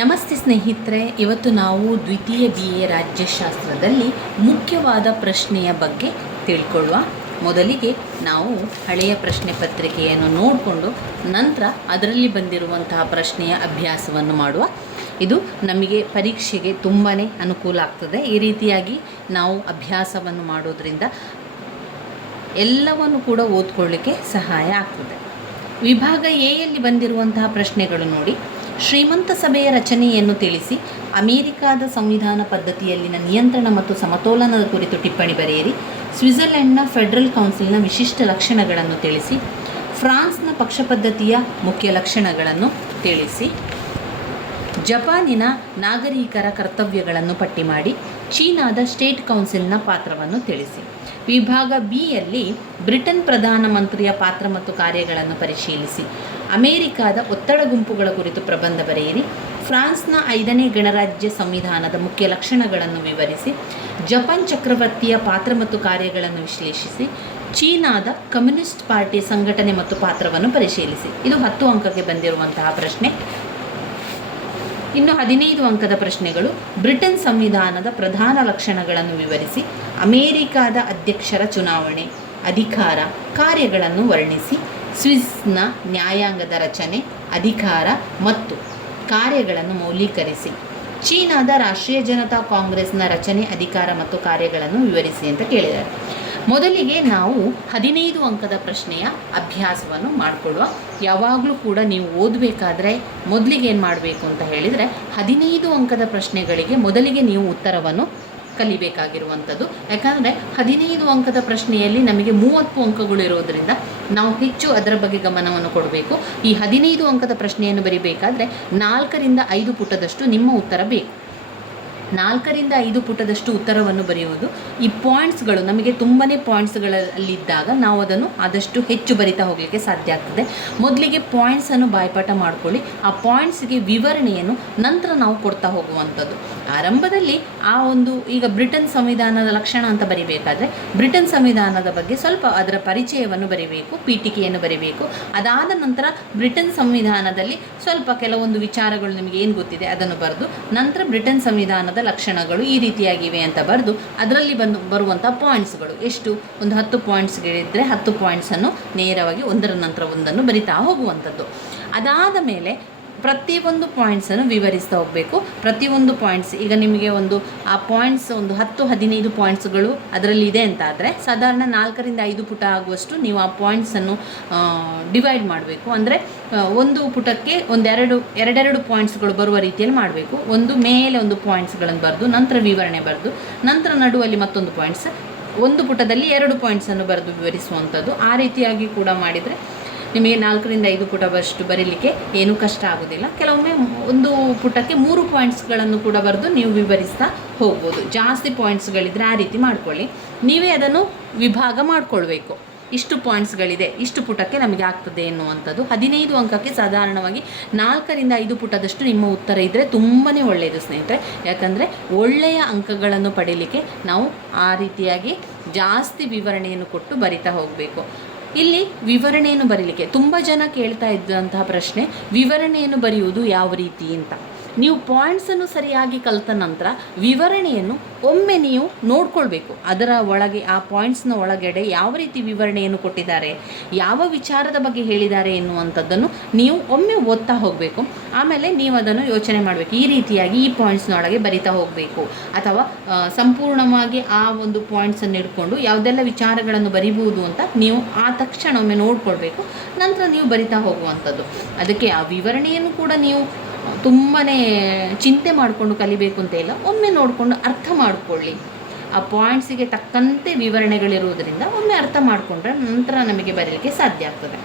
ನಮಸ್ತೆ ಸ್ನೇಹಿತರೆ, ಇವತ್ತು ನಾವು ದ್ವಿತೀಯ BA ರಾಜ್ಯಶಾಸ್ತ್ರದಲ್ಲಿ ಮುಖ್ಯವಾದ ಪ್ರಶ್ನೆಯ ಬಗ್ಗೆ ತಿಳ್ಕೊಳ್ಳುವ. ಮೊದಲಿಗೆ ನಾವು ಹಳೆಯ ಪ್ರಶ್ನೆ ಪತ್ರಿಕೆಯನ್ನು ನೋಡಿಕೊಂಡು ನಂತರ ಅದರಲ್ಲಿ ಬಂದಿರುವಂತಹ ಪ್ರಶ್ನೆಯ ಅಭ್ಯಾಸವನ್ನು ಮಾಡುವ. ಇದು ನಮಗೆ ಪರೀಕ್ಷೆಗೆ ತುಂಬಾ ಅನುಕೂಲ ಆಗ್ತದೆ. ಈ ರೀತಿಯಾಗಿ ನಾವು ಅಭ್ಯಾಸವನ್ನು ಮಾಡೋದ್ರಿಂದ ಎಲ್ಲವನ್ನು ಕೂಡ ಓದ್ಕೊಳ್ಳಿಕ್ಕೆ ಸಹಾಯ ಆಗ್ತದೆ. ವಿಭಾಗ ಎಯಲ್ಲಿ ಬಂದಿರುವಂತಹ ಪ್ರಶ್ನೆಗಳು ನೋಡಿ. ಶ್ರೀಮಂತ ಸಭೆಯ ರಚನೆಯನ್ನು ತಿಳಿಸಿ, ಅಮೆರಿಕಾದ ಸಂವಿಧಾನ ಪದ್ಧತಿಯಲ್ಲಿನ ನಿಯಂತ್ರಣ ಮತ್ತು ಸಮತೋಲನದ ಕುರಿತು ಟಿಪ್ಪಣಿ ಬರೆಯಿರಿ, ಸ್ವಿಟ್ಜರ್ಲೆಂಡ್ನ ಫೆಡರಲ್ ಕೌನ್ಸಿಲ್ನ ವಿಶಿಷ್ಟ ಲಕ್ಷಣಗಳನ್ನು ತಿಳಿಸಿ, ಫ್ರಾನ್ಸ್ನ ಪಕ್ಷ ಪದ್ಧತಿಯ ಮುಖ್ಯ ಲಕ್ಷಣಗಳನ್ನು ತಿಳಿಸಿ, ಜಪಾನಿನ ನಾಗರಿಕರ ಕರ್ತವ್ಯಗಳನ್ನು ಪಟ್ಟಿ ಮಾಡಿ, ಚೀನಾದ ಸ್ಟೇಟ್ ಕೌನ್ಸಿಲ್ನ ಪಾತ್ರವನ್ನು ತಿಳಿಸಿ. ವಿಭಾಗ ಬಿಯಲ್ಲಿ ಬ್ರಿಟನ್ ಪ್ರಧಾನಮಂತ್ರಿಯ ಪಾತ್ರ ಮತ್ತು ಕಾರ್ಯಗಳನ್ನು ಪರಿಶೀಲಿಸಿ, ಅಮೆರಿಕಾದ ಒತ್ತಡ ಗುಂಪುಗಳ ಕುರಿತು ಪ್ರಬಂಧ ಬರೆಯಿರಿ, ಫ್ರಾನ್ಸ್ನ 5ನೇ ಗಣರಾಜ್ಯ ಸಂವಿಧಾನದ ಮುಖ್ಯ ಲಕ್ಷಣಗಳನ್ನು ವಿವರಿಸಿ, ಜಪಾನ್ ಚಕ್ರವರ್ತಿಯ ಪಾತ್ರ ಮತ್ತು ಕಾರ್ಯಗಳನ್ನು ವಿಶ್ಲೇಷಿಸಿ, ಚೀನಾದ ಕಮ್ಯುನಿಸ್ಟ್ ಪಾರ್ಟಿಯ ಸಂಘಟನೆ ಮತ್ತು ಪಾತ್ರವನ್ನು ಪರಿಶೀಲಿಸಿ. ಇದು 10 ಅಂಕಕ್ಕೆ ಬಂದಿರುವಂತಹ ಪ್ರಶ್ನೆ. ಇನ್ನು 15 ಅಂಕದ ಪ್ರಶ್ನೆಗಳು. ಬ್ರಿಟನ್ ಸಂವಿಧಾನದ ಪ್ರಧಾನ ಲಕ್ಷಣಗಳನ್ನು ವಿವರಿಸಿ, ಅಮೆರಿಕಾದ ಅಧ್ಯಕ್ಷರ ಚುನಾವಣೆ, ಅಧಿಕಾರ, ಕಾರ್ಯಗಳನ್ನು ವರ್ಣಿಸಿ, ಸ್ವಿಸ್ನ ನ್ಯಾಯಾಂಗದ ರಚನೆ, ಅಧಿಕಾರ ಮತ್ತು ಕಾರ್ಯಗಳನ್ನು ಮೌಲ್ಯೀಕರಿಸಿ, ಚೀನಾದ ರಾಷ್ಟ್ರೀಯ ಜನತಾ ಕಾಂಗ್ರೆಸ್ನ ರಚನೆ, ಅಧಿಕಾರ ಮತ್ತು ಕಾರ್ಯಗಳನ್ನು ವಿವರಿಸಿ ಅಂತ ಕೇಳಿದ್ದಾರೆ. ಮೊದಲಿಗೆ ನಾವು 15 ಅಂಕದ ಪ್ರಶ್ನೆಯ ಅಭ್ಯಾಸವನ್ನು ಮಾಡಿಕೊಳ್ಳುವ. ಯಾವಾಗಲೂ ಕೂಡ ನೀವು ಓದಬೇಕಾದ್ರೆ ಮೊದಲಿಗೆ ಏನು ಮಾಡಬೇಕು ಅಂತ ಹೇಳಿದರೆ 15 ಅಂಕದ ಪ್ರಶ್ನೆಗಳಿಗೆ ಮೊದಲಿಗೆ ನೀವು ಉತ್ತರವನ್ನು ಕಲಿಬೇಕಾಗಿರುವಂಥದ್ದು. ಯಾಕಂದರೆ 15 ಅಂಕದ ಪ್ರಶ್ನೆಯಲ್ಲಿ ನಮಗೆ 30 ಅಂಕಗಳು ಇರೋದರಿಂದ ನಾವು ಹೆಚ್ಚು ಅದರ ಬಗ್ಗೆ ಗಮನವನ್ನು ಕೊಡಬೇಕು. ಈ 15 ಅಂಕದ ಪ್ರಶ್ನೆಯನ್ನು ಬರೀಬೇಕಾದ್ರೆ 4ರಿಂದ 5 ಪುಟದಷ್ಟು ನಿಮ್ಮ ಉತ್ತರ ಬೇಕು. 4ರಿಂದ 5 ಪುಟದಷ್ಟು ಉತ್ತರವನ್ನು ಬರೆಯುವುದು. ಈ ಪಾಯಿಂಟ್ಸ್ಗಳು ನಮಗೆ ತುಂಬಾ ಪಾಯಿಂಟ್ಸ್ಗಳಲ್ಲಿದ್ದಾಗ ನಾವು ಅದನ್ನು ಆದಷ್ಟು ಹೆಚ್ಚು ಬರಿತಾ ಹೋಗಲಿಕ್ಕೆ ಸಾಧ್ಯ ಆಗ್ತದೆ. ಮೊದಲಿಗೆ ಪಾಯಿಂಟ್ಸನ್ನು ಬಾಯ್ಪಾಠ ಮಾಡ್ಕೊಳ್ಳಿ. ಆ ಪಾಯಿಂಟ್ಸ್ಗೆ ವಿವರಣೆಯನ್ನು ನಂತರ ನಾವು ಕೊಡ್ತಾ ಹೋಗುವಂಥದ್ದು. ಆರಂಭದಲ್ಲಿ ಈಗ ಬ್ರಿಟನ್ ಸಂವಿಧಾನದ ಲಕ್ಷಣ ಅಂತ ಬರಿಬೇಕಾದ್ರೆ ಬ್ರಿಟನ್ ಸಂವಿಧಾನದ ಬಗ್ಗೆ ಸ್ವಲ್ಪ ಅದರ ಪರಿಚಯವನ್ನು ಬರಿಬೇಕು, ಪೀಠಿಕೆಯನ್ನು ಬರಿಬೇಕು. ಅದಾದ ನಂತರ ಬ್ರಿಟನ್ ಸಂವಿಧಾನದಲ್ಲಿ ಸ್ವಲ್ಪ ಕೆಲವೊಂದು ವಿಚಾರಗಳು ನಿಮಗೆ ಏನು ಗೊತ್ತಿದೆ ಅದನ್ನು ಬರೆದು ನಂತರ ಬ್ರಿಟನ್ ಸಂವಿಧಾನದ ಲಕ್ಷಣಗಳು ಈ ರೀತಿಯಾಗಿವೆ ಅಂತ ಬರೆದು ಅದರಲ್ಲಿ ಬರುವಂಥ ಪಾಯಿಂಟ್ಸ್ಗಳು ಎಷ್ಟು ಒಂದು 10 ಪಾಯಿಂಟ್ಸ್ಗಳಿದ್ದರೆ 10 ಪಾಯಿಂಟ್ಸನ್ನು ನೇರವಾಗಿ ಒಂದರ ನಂತರ ಒಂದನ್ನು ಬರಿತಾ ಹೋಗುವಂಥದ್ದು. ಅದಾದ ಮೇಲೆ ಪ್ರತಿಯೊಂದು ಪಾಯಿಂಟ್ಸನ್ನು ವಿವರಿಸ್ತಾ ಹೋಗಬೇಕು. ಪ್ರತಿಯೊಂದು ಪಾಯಿಂಟ್ಸ್ ಈಗ ನಿಮಗೆ ಆ ಪಾಯಿಂಟ್ಸ್ 10-15 ಪಾಯಿಂಟ್ಸ್ಗಳು ಅದರಲ್ಲಿ ಇದೆ ಅಂತ ಆದರೆ ಸಾಧಾರಣ 4ರಿಂದ 5 ಪುಟ ಆಗುವಷ್ಟು ನೀವು ಆ ಪಾಯಿಂಟ್ಸನ್ನು ಡಿವೈಡ್ ಮಾಡಬೇಕು. ಅಂದರೆ ಒಂದು ಪುಟಕ್ಕೆ ಎರಡೆರಡು ಪಾಯಿಂಟ್ಸ್ಗಳು ಬರುವ ರೀತಿಯಲ್ಲಿ ಮಾಡಬೇಕು. ಒಂದು ಮೇಲೆ ಒಂದು ಪಾಯಿಂಟ್ಸ್ಗಳನ್ನು ಬರೆದು ನಂತರ ವಿವರಣೆ ಬರೆದು ನಂತರ ನಡುವಲ್ಲಿ ಮತ್ತೊಂದು ಪಾಯಿಂಟ್ಸ್, ಒಂದು ಪುಟದಲ್ಲಿ 2 ಪಾಯಿಂಟ್ಸನ್ನು ಬರೆದು ವಿವರಿಸುವಂಥದ್ದು. ಆ ರೀತಿಯಾಗಿ ಕೂಡ ಮಾಡಿದರೆ ನಿಮಗೆ 4ರಿಂದ 5 ಪುಟವಷ್ಟು ಬರೀಲಿಕ್ಕೆ ಏನೂ ಕಷ್ಟ ಆಗೋದಿಲ್ಲ. ಕೆಲವೊಮ್ಮೆ ಒಂದು ಪುಟಕ್ಕೆ 3 ಪಾಯಿಂಟ್ಸ್ಗಳನ್ನು ಕೂಡ ಬರೆದು ನೀವು ವಿವರಿಸ್ತಾ ಹೋಗ್ಬೋದು. ಜಾಸ್ತಿ ಪಾಯಿಂಟ್ಸ್ಗಳಿದ್ದರೆ ಆ ರೀತಿ ಮಾಡ್ಕೊಳ್ಳಿ. ನೀವೇ ಅದನ್ನು ವಿಭಾಗ ಮಾಡಿಕೊಳ್ಬೇಕು. ಇಷ್ಟು ಪಾಯಿಂಟ್ಸ್ಗಳಿದೆ, ಇಷ್ಟು ಪುಟಕ್ಕೆ ನಮಗೆ ಆಗ್ತದೆ ಎನ್ನುವಂಥದ್ದು. 15 ಅಂಕಕ್ಕೆ ಸಾಧಾರಣವಾಗಿ 4ರಿಂದ 5 ಪುಟದಷ್ಟು ನಿಮ್ಮ ಉತ್ತರ ಇದ್ದರೆ ತುಂಬಾ ಒಳ್ಳೆಯದು ಸ್ನೇಹಿತರೆ. ಯಾಕಂದರೆ ಒಳ್ಳೆಯ ಅಂಕಗಳನ್ನು ಪಡೀಲಿಕ್ಕೆ ನಾವು ಆ ರೀತಿಯಾಗಿ ಜಾಸ್ತಿ ವಿವರಣೆಯನ್ನು ಕೊಟ್ಟು ಬರಿತಾ ಹೋಗಬೇಕು. ಇಲ್ಲಿ ವಿವರಣೆಯನ್ನು ಬರೀಲಿಕ್ಕೆ ತುಂಬ ಜನ ಕೇಳ್ತಾ ಇದ್ದಂತಹ ಪ್ರಶ್ನೆ, ವಿವರಣೆಯನ್ನು ಬರೆಯುವುದು ಯಾವ ರೀತಿ ಅಂತ. ನೀವು ಪಾಯಿಂಟ್ಸನ್ನು ಸರಿಯಾಗಿ ಕಲಿತ ನಂತರ ವಿವರಣೆಯನ್ನು ಒಮ್ಮೆ ನೀವು ನೋಡ್ಕೊಳ್ಬೇಕು. ಅದರ ಒಳಗೆ ಆ ಪಾಯಿಂಟ್ಸ್ನ ಒಳಗಡೆ ಯಾವ ರೀತಿ ವಿವರಣೆಯನ್ನು ಕೊಟ್ಟಿದ್ದಾರೆ, ಯಾವ ವಿಚಾರದ ಬಗ್ಗೆ ಹೇಳಿದ್ದಾರೆ ಎನ್ನುವಂಥದ್ದನ್ನು ನೀವು ಒಮ್ಮೆ ಓದ್ತಾ ಹೋಗಬೇಕು. ಆಮೇಲೆ ನೀವು ಅದನ್ನು ಯೋಚನೆ ಮಾಡಬೇಕು, ಈ ರೀತಿಯಾಗಿ ಈ ಪಾಯಿಂಟ್ಸ್ನೊಳಗೆ ಬರಿತಾ ಹೋಗಬೇಕು ಅಥವಾ ಸಂಪೂರ್ಣವಾಗಿ ಆ ಒಂದು ಪಾಯಿಂಟ್ಸನ್ನು ಇಟ್ಕೊಂಡು ಯಾವುದೆಲ್ಲ ವಿಚಾರಗಳನ್ನು ಬರಿಬಹುದು ಅಂತ ನೀವು ಆ ತಕ್ಷಣ ಒಮ್ಮೆ ನೋಡ್ಕೊಳ್ಬೇಕು. ನಂತರ ನೀವು ಬರಿತಾ ಹೋಗುವಂಥದ್ದು. ಅದಕ್ಕೆ ಆ ವಿವರಣೆಯನ್ನು ಕೂಡ ನೀವು ತುಂಬಾ ಚಿಂತೆ ಮಾಡಿಕೊಂಡು ಕಲಿಬೇಕು ಅಂತ ಇಲ್ಲ, ಒಮ್ಮೆ ನೋಡಿಕೊಂಡು ಅರ್ಥ ಮಾಡಿಕೊಳ್ಳಿ. ಆ ಪಾಯಿಂಟ್ಸಿಗೆ ತಕ್ಕಂತೆ ವಿವರಣೆಗಳಿರುವುದರಿಂದ ಒಮ್ಮೆ ಅರ್ಥ ಮಾಡಿಕೊಂಡ್ರೆ ನಂತರ ನಮಗೆ ಬರೀಲಿಕ್ಕೆ ಸಾಧ್ಯ ಆಗ್ತದೆ.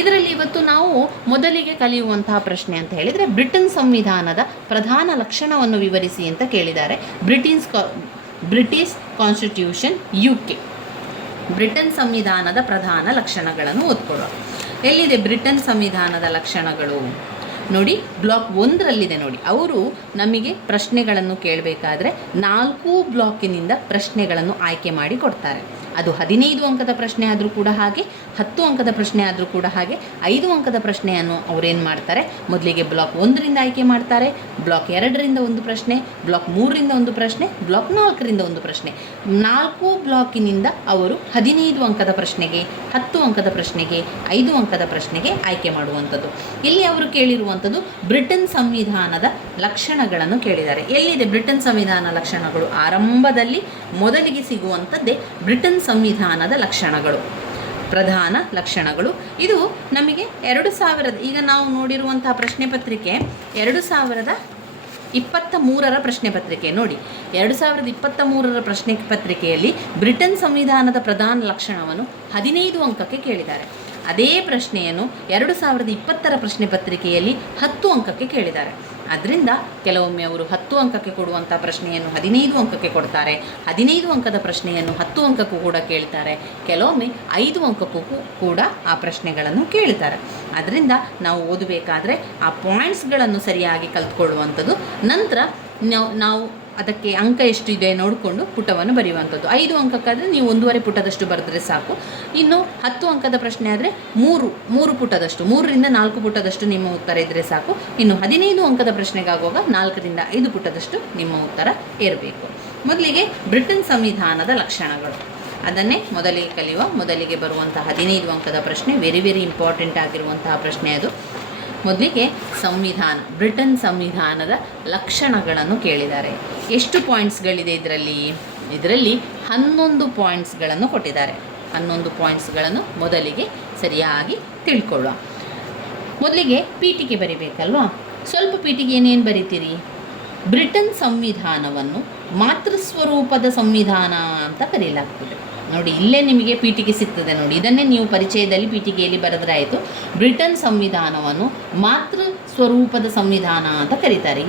ಇದರಲ್ಲಿ ಇವತ್ತು ನಾವು ಮೊದಲಿಗೆ ಕಲಿಯುವಂತಹ ಪ್ರಶ್ನೆ ಅಂತ ಹೇಳಿದರೆ ಬ್ರಿಟನ್ ಸಂವಿಧಾನದ ಪ್ರಧಾನ ಲಕ್ಷಣವನ್ನು ವಿವರಿಸಿ ಅಂತ ಕೇಳಿದ್ದಾರೆ. British constitution UK. ಬ್ರಿಟನ್ ಸಂವಿಧಾನದ ಪ್ರಧಾನ ಲಕ್ಷಣಗಳನ್ನು ಓದ್ಕೊಳ್ಳುವ. ಎಲ್ಲಿದೆ ಬ್ರಿಟನ್ ಸಂವಿಧಾನದ ಲಕ್ಷಣಗಳು ನೋಡಿ, ಬ್ಲಾಕ್ 1ರಲ್ಲಿದೆ ನೋಡಿ. ಅವರು ನಮಗೆ ಪ್ರಶ್ನೆಗಳನ್ನು ಕೇಳಬೇಕಾದ್ರೆ 4 ಬ್ಲಾಕಿನಿಂದ ಪ್ರಶ್ನೆಗಳನ್ನು ಆಯ್ಕೆ ಮಾಡಿ ಕೊಡ್ತಾರೆ. ಅದು 15 ಅಂಕದ ಪ್ರಶ್ನೆ ಆದರೂ ಕೂಡ ಹಾಗೆ, 10 ಅಂಕದ ಪ್ರಶ್ನೆ ಆದರೂ ಕೂಡ ಹಾಗೆ 5 ಅಂಕದ ಪ್ರಶ್ನೆಯನ್ನು ಅವರೇನು ಮಾಡ್ತಾರೆ, ಮೊದಲಿಗೆ ಬ್ಲಾಕ್ 1ರಿಂದ ಆಯ್ಕೆ ಮಾಡ್ತಾರೆ, ಬ್ಲಾಕ್ 2ರಿಂದ ಒಂದು ಪ್ರಶ್ನೆ, ಬ್ಲಾಕ್ 3ರಿಂದ ಒಂದು ಪ್ರಶ್ನೆ, ಬ್ಲಾಕ್ 4ರಿಂದ ಒಂದು ಪ್ರಶ್ನೆ. 4 ಬ್ಲಾಕಿನಿಂದ ಅವರು 15 ಅಂಕದ ಪ್ರಶ್ನೆಗೆ, 10 ಅಂಕದ ಪ್ರಶ್ನೆಗೆ, 5 ಅಂಕದ ಪ್ರಶ್ನೆಗೆ ಆಯ್ಕೆ ಮಾಡುವಂಥದ್ದು. ಇಲ್ಲಿ ಅವರು ಕೇಳಿರುವಂಥದ್ದು ಬ್ರಿಟನ್ ಸಂವಿಧಾನದ ಲಕ್ಷಣಗಳನ್ನು ಕೇಳಿದ್ದಾರೆ. ಎಲ್ಲಿದೆ ಬ್ರಿಟನ್ ಸಂವಿಧಾನ ಲಕ್ಷಣಗಳು? ಆರಂಭದಲ್ಲಿ ಮೊದಲಿಗೆ ಸಿಗುವಂಥದ್ದೇ ಬ್ರಿಟನ್ ಸಂವಿಧಾನದ ಲಕ್ಷಣಗಳು, ಪ್ರಧಾನ ಲಕ್ಷಣಗಳು. ಇದು ನಮಗೆ 2000 ಈಗ ನಾವು ನೋಡಿರುವಂತಹ ಪ್ರಶ್ನೆ ಪತ್ರಿಕೆ 2023ರ ಪ್ರಶ್ನೆ ಪತ್ರಿಕೆ ನೋಡಿ. 2023ರ ಪ್ರಶ್ನೆ ಪತ್ರಿಕೆಯಲ್ಲಿ ಬ್ರಿಟನ್ ಸಂವಿಧಾನದ ಪ್ರಧಾನ ಲಕ್ಷಣವನ್ನು 15 ಅಂಕಕ್ಕೆ ಕೇಳಿದ್ದಾರೆ. ಅದೇ ಪ್ರಶ್ನೆಯನ್ನು 2020ರ ಪ್ರಶ್ನೆ ಪತ್ರಿಕೆಯಲ್ಲಿ 10 ಅಂಕಕ್ಕೆ ಕೇಳಿದ್ದಾರೆ. ಆದ್ದರಿಂದ ಕೆಲವೊಮ್ಮೆ ಅವರು 10 ಅಂಕಕ್ಕೆ ಕೊಡುವಂಥ ಪ್ರಶ್ನೆಯನ್ನು 15 ಅಂಕಕ್ಕೆ ಕೊಡ್ತಾರೆ, 15 ಅಂಕದ ಪ್ರಶ್ನೆಯನ್ನು 10 ಅಂಕಕ್ಕೂ ಕೂಡ ಕೇಳ್ತಾರೆ, ಕೆಲವೊಮ್ಮೆ 5 ಅಂಕಕ್ಕೂ ಕೂಡ ಆ ಪ್ರಶ್ನೆಗಳನ್ನು ಕೇಳ್ತಾರೆ. ಅದರಿಂದ ನಾವು ಓದಬೇಕಾದ್ರೆ ಆ ಪಾಯಿಂಟ್ಸ್ಗಳನ್ನು ಸರಿಯಾಗಿ ಕಲ್ತ್ಕೊಳ್ಳುವಂಥದ್ದು. ನಂತರ ನಾವು ಅದಕ್ಕೆ ಅಂಕ ಎಷ್ಟು ಇದೆ ನೋಡಿಕೊಂಡು ಪುಟವನ್ನು ಬರೆಯುವಂಥದ್ದು. 5 ಅಂಕಕ್ಕಾದರೆ ನೀವು 1.5 ಪುಟದಷ್ಟು ಬರೆದ್ರೆ ಸಾಕು. ಇನ್ನು 10 ಅಂಕದ ಪ್ರಶ್ನೆ ಆದರೆ 3 ಪುಟದಷ್ಟು, 3ರಿಂದ 4 ಪುಟದಷ್ಟು ನಿಮ್ಮ ಉತ್ತರ ಇದ್ದರೆ ಸಾಕು. ಇನ್ನು 15 ಅಂಕದ ಪ್ರಶ್ನೆಗಾಗುವಾಗ 4ರಿಂದ 5 ಪುಟದಷ್ಟು ನಿಮ್ಮ ಉತ್ತರ ಇರಬೇಕು. ಮೊದಲಿಗೆ ಬ್ರಿಟನ್ ಸಂವಿಧಾನದ ಲಕ್ಷಣಗಳು, ಅದನ್ನೇ ಮೊದಲಿಗೆ ಕಲಿಯುವ. ಮೊದಲಿಗೆ ಬರುವಂತಹ 15 ಅಂಕದ ಪ್ರಶ್ನೆ ವೆರಿ ಇಂಪಾರ್ಟೆಂಟ್ ಆಗಿರುವಂತಹ ಪ್ರಶ್ನೆ ಅದು. ಮೊದಲಿಗೆ ಸಂವಿಧಾನ, ಬ್ರಿಟನ್ ಸಂವಿಧಾನದ ಲಕ್ಷಣಗಳನ್ನು ಕೇಳಿದ್ದಾರೆ. ಎಷ್ಟು ಪಾಯಿಂಟ್ಸ್ಗಳಿದೆ ಇದರಲ್ಲಿ 11 ಪಾಯಿಂಟ್ಸ್ಗಳನ್ನು ಕೊಟ್ಟಿದ್ದಾರೆ. 11 ಪಾಯಿಂಟ್ಸ್ಗಳನ್ನು ಮೊದಲಿಗೆ ಸರಿಯಾಗಿ ತಿಳ್ಕೊಳ್ಳುವ. ಮೊದಲಿಗೆ ಪೀಠಿಕೆ ಬರಿಬೇಕಲ್ವಾ? ಸ್ವಲ್ಪ ಪೀಠಿಗೆ ಏನೇನು ಬರಿತೀರಿ? ಬ್ರಿಟನ್ ಸಂವಿಧಾನವನ್ನು ಮಾತೃಸ್ವರೂಪದ ಸಂವಿಧಾನ ಅಂತ ಕರೆಯಲಾಗ್ತದೆ. ನೋಡಿ, ಇಲ್ಲೇ ನಿಮಗೆ ಪೀಠಿಕೆ ಸಿಗ್ತದೆ ನೋಡಿ. ಇದನ್ನೇ ನೀವು ಪರಿಚಯದಲ್ಲಿ ಪೀಠಿಕೆಯಲ್ಲಿ ಬರೆದ್ರೆ ಆಯಿತು. ಬ್ರಿಟನ್ ಸಂವಿಧಾನವನ್ನು ಮಾತೃ ಸ್ವರೂಪದ ಸಂವಿಧಾನ ಅಂತ ಕರೀತಾರೆ.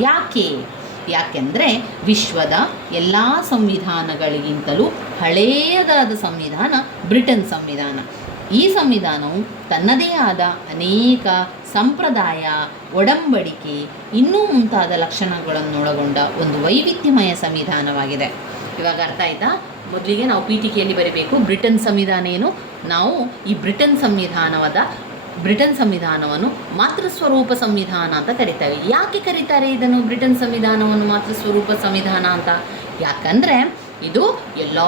ಯಾಕೆಂದರೆ ವಿಶ್ವದ ಎಲ್ಲ ಸಂವಿಧಾನಗಳಿಗಿಂತಲೂ ಹಳೆಯದಾದ ಸಂವಿಧಾನ ಬ್ರಿಟನ್ ಸಂವಿಧಾನ. ಈ ಸಂವಿಧಾನವು ತನ್ನದೇ ಆದ ಅನೇಕ ಸಂಪ್ರದಾಯ, ಒಡಂಬಡಿಕೆ ಇನ್ನೂ ಮುಂತಾದ ಲಕ್ಷಣಗಳನ್ನೊಳಗೊಂಡ ಒಂದು ವೈವಿಧ್ಯಮಯ ಸಂವಿಧಾನವಾಗಿದೆ. ಇವಾಗ ಅರ್ಥ ಆಯ್ತಾ? ಮೊದಲಿಗೆ ನಾವು ಪೀಠಿಕೆಯಲ್ಲಿ ಬರೀಬೇಕು ಬ್ರಿಟನ್ ಸಂವಿಧಾನ ಏನು. ನಾವು ಈ ಬ್ರಿಟನ್ ಸಂವಿಧಾನವನ್ನು ಮಾತೃಸ್ವರೂಪ ಸಂವಿಧಾನ ಅಂತ ಕರೀತಾರೆ. ಯಾಕೆ ಕರೀತಾರೆ ಇದನ್ನು ಬ್ರಿಟನ್ ಸಂವಿಧಾನವನ್ನು ಮಾತೃಸ್ವರೂಪ ಸಂವಿಧಾನ ಅಂತ? ಯಾಕಂದರೆ ಇದು ಎಲ್ಲ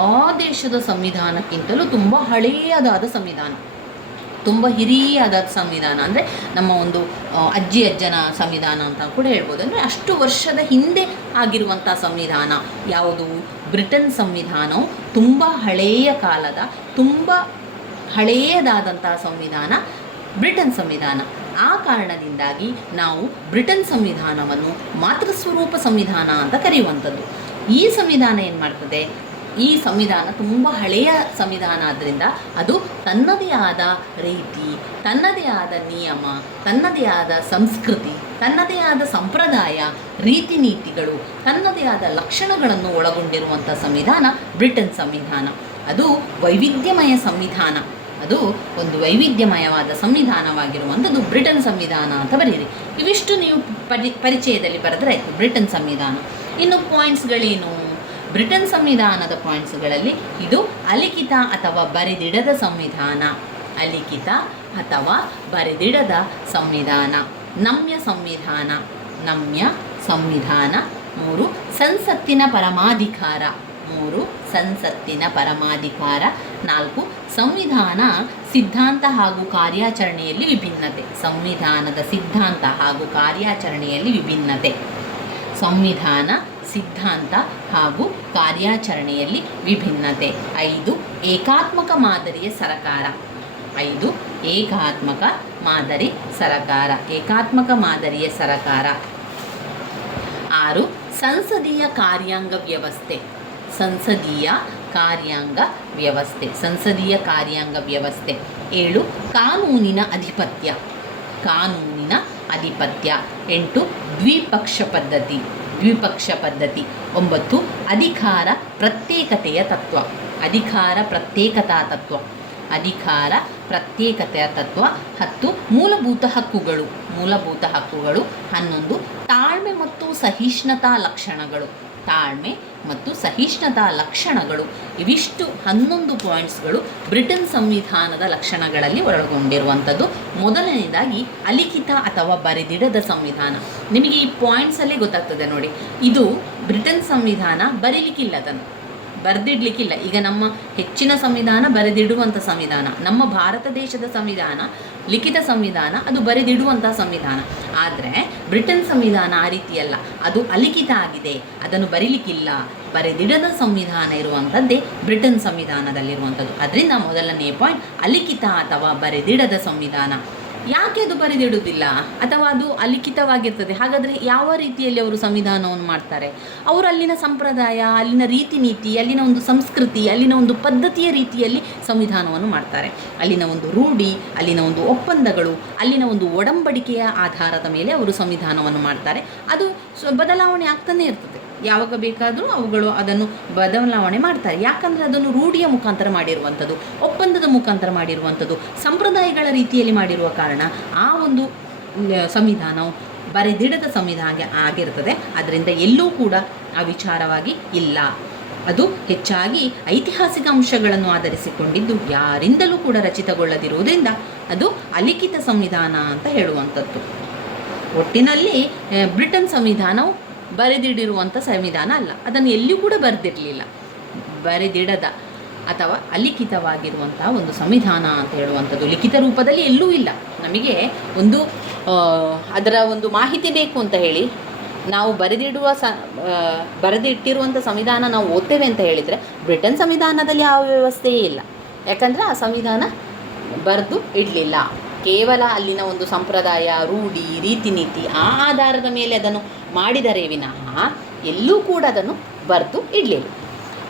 ದೇಶದ ಸಂವಿಧಾನಕ್ಕಿಂತಲೂ ತುಂಬ ಹಳೆಯದಾದ ಸಂವಿಧಾನ, ತುಂಬ ಹಿರಿಯಾದ ಸಂವಿಧಾನ. ಅಂದರೆ ನಮ್ಮ ಒಂದು ಅಜ್ಜನ ಸಂವಿಧಾನ ಅಂತ ಕೂಡ ಹೇಳ್ಬೋದು. ಅಂದರೆ ಅಷ್ಟು ವರ್ಷದ ಹಿಂದೆ ಆಗಿರುವಂಥ ಸಂವಿಧಾನ ಯಾವುದು? ಬ್ರಿಟನ್ ಸಂವಿಧಾನವು ತುಂಬ ಹಳೆಯ ಕಾಲದ, ತುಂಬ ಹಳೆಯದಾದಂತಹ ಸಂವಿಧಾನ ಬ್ರಿಟನ್ ಸಂವಿಧಾನ. ಆ ಕಾರಣದಿಂದಾಗಿ ನಾವು ಬ್ರಿಟನ್ ಸಂವಿಧಾನವನ್ನು ಮಾತೃಸ್ವರೂಪ ಸಂವಿಧಾನ ಅಂತ ಕರೆಯುವಂಥದ್ದು. ಈ ಸಂವಿಧಾನ ಏನು ಮಾಡ್ತದೆ? ಈ ಸಂವಿಧಾನ ತುಂಬ ಹಳೆಯ ಸಂವಿಧಾನ ಆದ್ದರಿಂದ ಅದು ತನ್ನದೇ ಆದ ರೀತಿ, ತನ್ನದೇ ಆದ ನಿಯಮ, ತನ್ನದೇ ಆದ ಸಂಸ್ಕೃತಿ, ತನ್ನದೇ ಆದ ಸಂಪ್ರದಾಯ, ರೀತಿ ನೀತಿಗಳು, ತನ್ನದೇ ಆದ ಲಕ್ಷಣಗಳನ್ನು ಒಳಗೊಂಡಿರುವಂಥ ಸಂವಿಧಾನ ಬ್ರಿಟನ್ ಸಂವಿಧಾನ. ಅದು ವೈವಿಧ್ಯಮಯ ಸಂವಿಧಾನ. ಅದು ಒಂದು ವೈವಿಧ್ಯಮಯವಾದ ಸಂವಿಧಾನವಾಗಿರುವಂಥದ್ದು ಬ್ರಿಟನ್ ಸಂವಿಧಾನ ಅಂತ ಬರೀರಿ. ಇವಿಷ್ಟು ನೀವು ಪರಿಚಯದಲ್ಲಿ ಬರೆದ್ರೆ ಆಯಿತು ಬ್ರಿಟನ್ ಸಂವಿಧಾನ. ಇನ್ನು ಪಾಯಿಂಟ್ಸ್ಗಳೇನು? ಬ್ರಿಟನ್ ಸಂವಿಧಾನದ ಪಾಯಿಂಟ್ಸ್ಗಳಲ್ಲಿ ಇದು ಅಲಿಖಿತ ಅಥವಾ ಬರೆದಿಡದ ಸಂವಿಧಾನ. ಅಲಿಖಿತ ಅಥವಾ ಬರೆದಿಡದ ಸಂವಿಧಾನ. ನಮ್ಯ ಸಂವಿಧಾನ. 3 ಸಂಸತ್ತಿನ ಪರಮಾಧಿಕಾರ. 4 ಸಂವಿಧಾನ ಸಿದ್ಧಾಂತ ಹಾಗೂ ಕಾರ್ಯಾಚರಣೆಯಲ್ಲಿ ವಿಭಿನ್ನತೆ. ಸಂವಿಧಾನದ ಸಿದ್ಧಾಂತ ಹಾಗೂ ಕಾರ್ಯಾಚರಣೆಯಲ್ಲಿ ವಿಭಿನ್ನತೆ. ಸಂವಿಧಾನ ಸಿದ್ಧಾಂತ ಹಾಗೂ ಕಾರ್ಯಾಚರಣೆಯಲ್ಲಿ ವಿಭಿನ್ನತೆ. 5 ಏಕಾತ್ಮಕ ಮಾದರಿಯ ಸರಕಾರ. 5 ಏಕಾತ್ಮಕ ಮಾದರಿಯ ಸರಕಾರ. 6 ಸಂಸದೀಯ ಕಾರ್ಯಾಂಗ ವ್ಯವಸ್ಥೆ. ಸಂಸದೀಯ ಕಾರ್ಯಾಂಗ ವ್ಯವಸ್ಥೆ. 7 ಕಾನೂನಿನ ಅಧಿಪತ್ಯ. 8 ದ್ವಿಪಕ್ಷ ಪದ್ಧತಿ. 9 ಅಧಿಕಾರ ಪ್ರತ್ಯೇಕತೆಯ ತತ್ವ. ಅಧಿಕಾರ ಪ್ರತ್ಯೇಕತೆಯ ತತ್ವ. 10 ಮೂಲಭೂತ ಹಕ್ಕುಗಳು. 11 ತಾಳ್ಮೆ ಮತ್ತು ಸಹಿಷ್ಣುತಾ ಲಕ್ಷಣಗಳು. ತಾಳ್ಮೆ ಮತ್ತು ಸಹಿಷ್ಣುತಾ ಲಕ್ಷಣಗಳು. ಇವಿಷ್ಟು 11 ಪಾಯಿಂಟ್ಸ್ಗಳು ಬ್ರಿಟನ್ ಸಂವಿಧಾನದ ಲಕ್ಷಣಗಳಲ್ಲಿ ಒಳಗೊಂಡಿರುವಂಥದ್ದು. ಮೊದಲನೇದಾಗಿ ಅಲಿಖಿತ ಅಥವಾ ಬರೆದಿಡದ ಸಂವಿಧಾನ. ನಿಮಗೆ ಈ ಪಾಯಿಂಟ್ಸಲ್ಲೇ ಗೊತ್ತಾಗ್ತದೆ ನೋಡಿ, ಇದು ಬ್ರಿಟನ್ ಸಂವಿಧಾನ ಬರೀಲಿಕ್ಕಿಲ್ಲ, ಅದನ್ನು ಬರೆದಿಡ್ಲಿಕ್ಕಿಲ್ಲ. ಈಗ ನಮ್ಮ ಹೆಚ್ಚಿನ ಸಂವಿಧಾನ ಬರೆದಿಡುವಂಥ ಸಂವಿಧಾನ, ನಮ್ಮ ಭಾರತ ದೇಶದ ಸಂವಿಧಾನ ಲಿಖಿತ ಸಂವಿಧಾನ, ಅದು ಬರೆದಿಡುವಂಥ ಸಂವಿಧಾನ. ಆದರೆ ಬ್ರಿಟನ್ ಸಂವಿಧಾನ ಆ ರೀತಿಯಲ್ಲ, ಅದು ಅಲಿಖಿತ ಆಗಿದೆ, ಅದನ್ನು ಬರೀಲಿಕ್ಕಿಲ್ಲ. ಬರೆದಿಡದ ಸಂವಿಧಾನ ಇರುವಂಥದ್ದೇ ಬ್ರಿಟನ್ ಸಂವಿಧಾನದಲ್ಲಿರುವಂಥದ್ದು. ಅದರಿಂದ ಮೊದಲನೇ ಪಾಯಿಂಟ್ ಅಲಿಖಿತ ಅಥವಾ ಬರೆದಿಡದ ಸಂವಿಧಾನ. ಯಾಕೆ ಅದು ಬರೆದಿಡುವುದಿಲ್ಲ ಅಥವಾ ಅದು ಅಲಿಖಿತವಾಗಿರ್ತದೆ? ಹಾಗಾದರೆ ಯಾವ ರೀತಿಯಲ್ಲಿ ಅವರು ಸಂವಿಧಾನವನ್ನು ಮಾಡ್ತಾರೆ? ಅವರು ಅಲ್ಲಿನ ಸಂಪ್ರದಾಯ, ಅಲ್ಲಿನ ರೀತಿ ನೀತಿ, ಅಲ್ಲಿನ ಒಂದು ಸಂಸ್ಕೃತಿ, ಅಲ್ಲಿನ ಒಂದು ಪದ್ಧತಿಯ ರೀತಿಯಲ್ಲಿ ಸಂವಿಧಾನವನ್ನು ಮಾಡ್ತಾರೆ. ಅಲ್ಲಿನ ಒಂದು ರೂಢಿ, ಅಲ್ಲಿನ ಒಂದು ಒಪ್ಪಂದಗಳು, ಅಲ್ಲಿನ ಒಂದು ಒಡಂಬಡಿಕೆಯ ಆಧಾರದ ಮೇಲೆ ಅವರು ಸಂವಿಧಾನವನ್ನು ಮಾಡ್ತಾರೆ. ಅದು ಬದಲಾವಣೆ ಆಗ್ತಾನೆ ಇರ್ತದೆ. ಯಾವಾಗ ಬೇಕಾದರೂ ಅವುಗಳು ಅದನ್ನು ಬದಲಾವಣೆ ಮಾಡ್ತಾರೆ. ಯಾಕಂದರೆ ಅದನ್ನು ರೂಢಿಯ ಮುಖಾಂತರ ಮಾಡಿರುವಂಥದ್ದು, ಒಪ್ಪಂದದ ಮುಖಾಂತರ ಮಾಡಿರುವಂಥದ್ದು, ಸಂಪ್ರದಾಯಗಳ ರೀತಿಯಲ್ಲಿ ಮಾಡಿರುವ ಕಾರಣ ಆ ಒಂದು ಸಂವಿಧಾನವು ಬರೆದಿಡದ ಸಂವಿಧಾನ ಆಗಿರ್ತದೆ. ಅದರಿಂದ ಎಲ್ಲೂ ಕೂಡ ಆ ವಿಚಾರವಾಗಿ ಇಲ್ಲ. ಅದು ಹೆಚ್ಚಾಗಿ ಐತಿಹಾಸಿಕ ಅಂಶಗಳನ್ನು ಆಧರಿಸಿಕೊಂಡಿದ್ದು, ಯಾರಿಂದಲೂ ಕೂಡ ರಚಿತಗೊಳ್ಳದಿರುವುದರಿಂದ ಅದು ಅಲಿಖಿತ ಸಂವಿಧಾನ ಅಂತ ಹೇಳುವಂಥದ್ದು. ಒಟ್ಟಿನಲ್ಲಿ ಬ್ರಿಟನ್ ಸಂವಿಧಾನವು ಬರೆದಿಡಿರುವಂಥ ಸಂವಿಧಾನ ಅಲ್ಲ, ಅದನ್ನು ಎಲ್ಲಿಯೂ ಕೂಡ ಬರೆದಿರಲಿಲ್ಲ. ಬರೆದಿಡದ ಅಥವಾ ಅಲಿಖಿತವಾಗಿರುವಂತಹ ಒಂದು ಸಂವಿಧಾನ ಅಂತ ಹೇಳುವಂಥದ್ದು ಲಿಖಿತ ರೂಪದಲ್ಲಿ ಎಲ್ಲೂ ಇಲ್ಲ. ನಮಗೆ ಒಂದು ಅದರ ಒಂದು ಮಾಹಿತಿ ಬೇಕು ಅಂತ ಹೇಳಿ ನಾವು ಬರೆದಿಟ್ಟಿರುವಂಥ ಸಂವಿಧಾನ ನಾವು ಓದ್ತೇವೆ ಅಂತ ಹೇಳಿದರೆ, ಬ್ರಿಟನ್ ಸಂವಿಧಾನದಲ್ಲಿ ಯಾವ ವ್ಯವಸ್ಥೆಯೇ ಇಲ್ಲ. ಯಾಕಂದರೆ ಆ ಸಂವಿಧಾನ ಬರೆದು ಇಡಲಿಲ್ಲ. ಕೇವಲ ಅಲ್ಲಿನ ಒಂದು ಸಂಪ್ರದಾಯ, ರೂಢಿ, ರೀತಿ ನೀತಿ ಆ ಆಧಾರದ ಮೇಲೆ ಅದನ್ನು ಮಾಡಿದರೆ ವಿನಃ ಎಲ್ಲೂ ಕೂಡ ಅದನ್ನು ಬರೆದು ಇಡಲಿಲ್ಲ.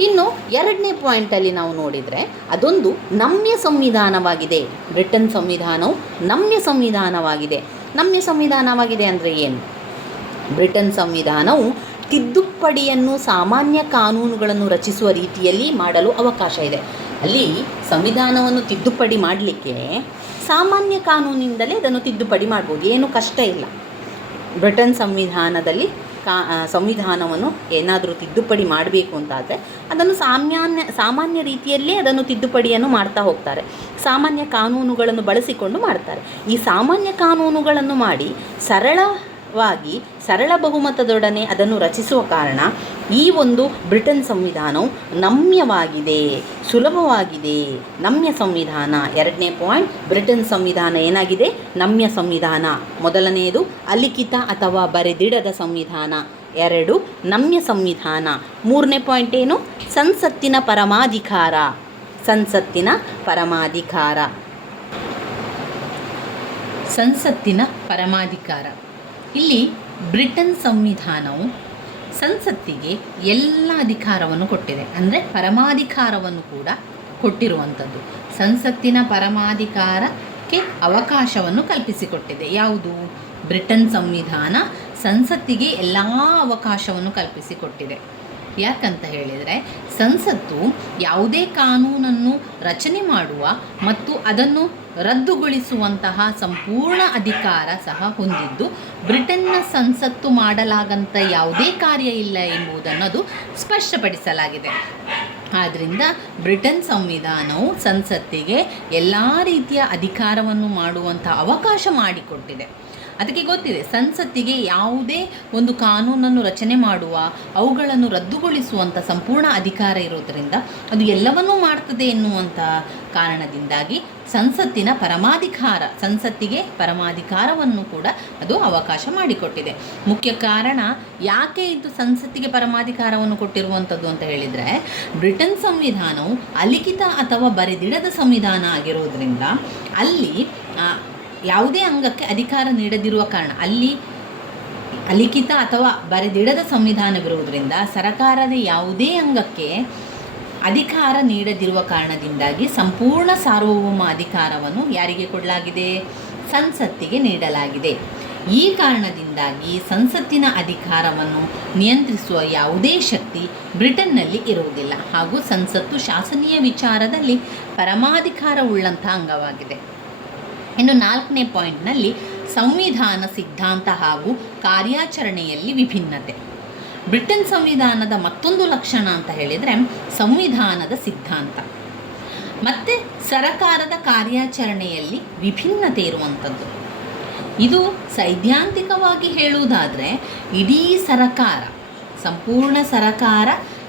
ಇನ್ನು ಎರಡನೇ ಪಾಯಿಂಟಲ್ಲಿ ನಾವು ನೋಡಿದರೆ, ಅದೊಂದು ನಮ್ಯ ಸಂವಿಧಾನವಾಗಿದೆ. ಬ್ರಿಟನ್ ಸಂವಿಧಾನವು ನಮ್ಯ ಸಂವಿಧಾನವಾಗಿದೆ. ನಮ್ಯ ಸಂವಿಧಾನವಾಗಿದೆ ಅಂದರೆ ಏನು? ಬ್ರಿಟನ್ ಸಂವಿಧಾನವು ತಿದ್ದುಪಡಿಯನ್ನು ಸಾಮಾನ್ಯ ಕಾನೂನುಗಳನ್ನು ರಚಿಸುವ ರೀತಿಯಲ್ಲಿ ಮಾಡಲು ಅವಕಾಶ ಇದೆ. ಅಲ್ಲಿ ಸಂವಿಧಾನವನ್ನು ತಿದ್ದುಪಡಿ ಮಾಡಲಿಕ್ಕೆ ಸಾಮಾನ್ಯ ಕಾನೂನಿಂದಲೇ ಅದನ್ನು ತಿದ್ದುಪಡಿ ಮಾಡ್ಬೋದು, ಏನು ಕಷ್ಟ ಇಲ್ಲ. ಬ್ರಿಟನ್ ಸಂವಿಧಾನದಲ್ಲಿ ಸಂವಿಧಾನವನ್ನು ಏನಾದರೂ ತಿದ್ದುಪಡಿ ಮಾಡಬೇಕು ಅಂತಾದರೆ ಅದನ್ನು ಸಾಮಾನ್ಯ ರೀತಿಯಲ್ಲೇ ಅದನ್ನು ತಿದ್ದುಪಡಿಯನ್ನು ಮಾಡ್ತಾ ಹೋಗ್ತಾರೆ. ಸಾಮಾನ್ಯ ಕಾನೂನುಗಳನ್ನು ಬಳಸಿಕೊಂಡು ಮಾಡ್ತಾರೆ. ಈ ಸಾಮಾನ್ಯ ಕಾನೂನುಗಳನ್ನು ಮಾಡಿ ಸರಳ ಬಹುಮತದೊಡನೆ ಅದನ್ನು ರಚಿಸುವ ಕಾರಣ ಈ ಒಂದು ಬ್ರಿಟನ್ ಸಂವಿಧಾನವು ನಮ್ಯವಾಗಿದೆ, ಸುಲಭವಾಗಿದೆ. ನಮ್ಯ ಸಂವಿಧಾನ. ಎರಡನೇ ಪಾಯಿಂಟ್, ಬ್ರಿಟನ್ ಸಂವಿಧಾನ ಏನಾಗಿದೆ? ನಮ್ಯ ಸಂವಿಧಾನ. ಮೊದಲನೆಯದು ಅಲಿಖಿತ ಅಥವಾ ಬರೆದಿಡದ ಸಂವಿಧಾನ. 2 ನಮ್ಯ ಸಂವಿಧಾನ. 3ನೇ ಪಾಯಿಂಟ್ ಏನು? ಸಂಸತ್ತಿನ ಪರಮಾಧಿಕಾರ. ಸಂಸತ್ತಿನ ಪರಮಾಧಿಕಾರ. ಸಂಸತ್ತಿನ ಪರಮಾಧಿಕಾರ. ಇಲ್ಲಿ ಬ್ರಿಟನ್ ಸಂವಿಧಾನವು ಸಂಸತ್ತಿಗೆ ಎಲ್ಲ ಅಧಿಕಾರವನ್ನು ಕೊಟ್ಟಿದೆ, ಅಂದರೆ ಪರಮಾಧಿಕಾರವನ್ನು ಕೂಡ ಕೊಟ್ಟಿರುವಂಥದ್ದು. ಸಂಸತ್ತಿನ ಪರಮಾಧಿಕಾರಕ್ಕೆ ಅವಕಾಶವನ್ನು ಕಲ್ಪಿಸಿಕೊಟ್ಟಿದೆ. ಯಾವುದು? ಬ್ರಿಟನ್ ಸಂವಿಧಾನ ಸಂಸತ್ತಿಗೆ ಎಲ್ಲ ಅವಕಾಶವನ್ನು ಕಲ್ಪಿಸಿಕೊಟ್ಟಿದೆ. ಯಾಕಂತ ಹೇಳಿದರೆ, ಸಂಸತ್ತು ಯಾವುದೇ ಕಾನೂನನ್ನು ರಚನೆ ಮಾಡುವ ಮತ್ತು ಅದನ್ನು ರದ್ದುಗೊಳಿಸುವಂತಹ ಸಂಪೂರ್ಣ ಅಧಿಕಾರ ಸಹ ಹೊಂದಿದ್ದು, ಬ್ರಿಟನ್ನ ಸಂಸತ್ತು ಮಾಡಲಾಗಂಥ ಯಾವುದೇ ಕಾರ್ಯ ಇಲ್ಲ ಎಂಬುದನ್ನು ಅದು ಸ್ಪಷ್ಟಪಡಿಸಲಾಗಿದೆ. ಆದ್ದರಿಂದ ಬ್ರಿಟನ್ ಸಂವಿಧಾನವು ಸಂಸತ್ತಿಗೆ ಎಲ್ಲ ರೀತಿಯ ಅಧಿಕಾರವನ್ನು ಮಾಡುವಂಥ ಅವಕಾಶ ಮಾಡಿಕೊಟ್ಟಿದೆ. ಅದಕ್ಕೆ ಗೊತ್ತಿದೆ, ಸಂಸತ್ತಿಗೆ ಯಾವುದೇ ಒಂದು ಕಾನೂನನ್ನು ರಚನೆ ಮಾಡುವ, ಅವುಗಳನ್ನು ರದ್ದುಗೊಳಿಸುವಂಥ ಸಂಪೂರ್ಣ ಅಧಿಕಾರ ಇರೋದರಿಂದ ಅದು ಎಲ್ಲವನ್ನೂ ಮಾಡ್ತದೆ ಎನ್ನುವಂಥ ಕಾರಣದಿಂದಾಗಿ ಸಂಸತ್ತಿಗೆ ಪರಮಾಧಿಕಾರವನ್ನು ಕೂಡ ಅದು ಅವಕಾಶ ಮಾಡಿಕೊಟ್ಟಿದೆ. ಮುಖ್ಯ ಕಾರಣ ಯಾಕೆ ಇದು ಸಂಸತ್ತಿಗೆ ಪರಮಾಧಿಕಾರವನ್ನು ಕೊಟ್ಟಿರುವಂಥದ್ದು ಅಂತ ಹೇಳಿದರೆ, ಬ್ರಿಟನ್ ಸಂವಿಧಾನವು ಅಲಿಖಿತ ಅಥವಾ ಬರೆದಿಡದ ಸಂವಿಧಾನ ಆಗಿರೋದ್ರಿಂದ ಅಲ್ಲಿ ಯಾವುದೇ ಅಂಗಕ್ಕೆ ಅಧಿಕಾರ ನೀಡದಿರುವ ಕಾರಣ, ಅಲ್ಲಿ ಅಲಿಖಿತ ಅಥವಾ ಬರೆದಿಡದ ಸಂವಿಧಾನವಿರುವುದರಿಂದ ಸರಕಾರದ ಯಾವುದೇ ಅಂಗಕ್ಕೆ ಅಧಿಕಾರ ನೀಡದಿರುವ ಕಾರಣದಿಂದಾಗಿ ಸಂಪೂರ್ಣ ಸಾರ್ವಭೌಮ ಅಧಿಕಾರವನ್ನು ಯಾರಿಗೆ ಕೊಡಲಾಗಿದೆ? ಸಂಸತ್ತಿಗೆ ನೀಡಲಾಗಿದೆ. ಈ ಕಾರಣದಿಂದಾಗಿ ಸಂಸತ್ತಿನ ಅಧಿಕಾರವನ್ನು ನಿಯಂತ್ರಿಸುವ ಯಾವುದೇ ಶಕ್ತಿ ಬ್ರಿಟನ್ನಲ್ಲಿ ಇರುವುದಿಲ್ಲ ಹಾಗೂ ಸಂಸತ್ತು ಶಾಸನೀಯ ವಿಚಾರದಲ್ಲಿ ಪರಮಾಧಿಕಾರವುಳ್ಳಂಥ ಅಂಗವಾಗಿದೆ. ಇನ್ನು 4ನೇ ಪಾಯಿಂಟ್ನಲ್ಲಿ ಸಂವಿಧಾನ ಸಿದ್ಧಾಂತ ಹಾಗೂ ಕಾರ್ಯಾಚರಣೆಯಲ್ಲಿ ವಿಭಿನ್ನತೆ. ಬ್ರಿಟನ್ ಸಂವಿಧಾನದ ಮತ್ತೊಂದು ಲಕ್ಷಣ ಅಂತ ಹೇಳಿದರೆ ಸಂವಿಧಾನದ ಸಿದ್ಧಾಂತ ಮತ್ತು ಸರಕಾರದ ಕಾರ್ಯಾಚರಣೆಯಲ್ಲಿ ವಿಭಿನ್ನತೆ ಇರುವಂಥದ್ದು. ಇದು ಸೈದ್ಧಾಂತಿಕವಾಗಿ ಹೇಳುವುದಾದರೆ ಇಡೀ ಸರಕಾರ, ಸಂಪೂರ್ಣ ಸರಕಾರ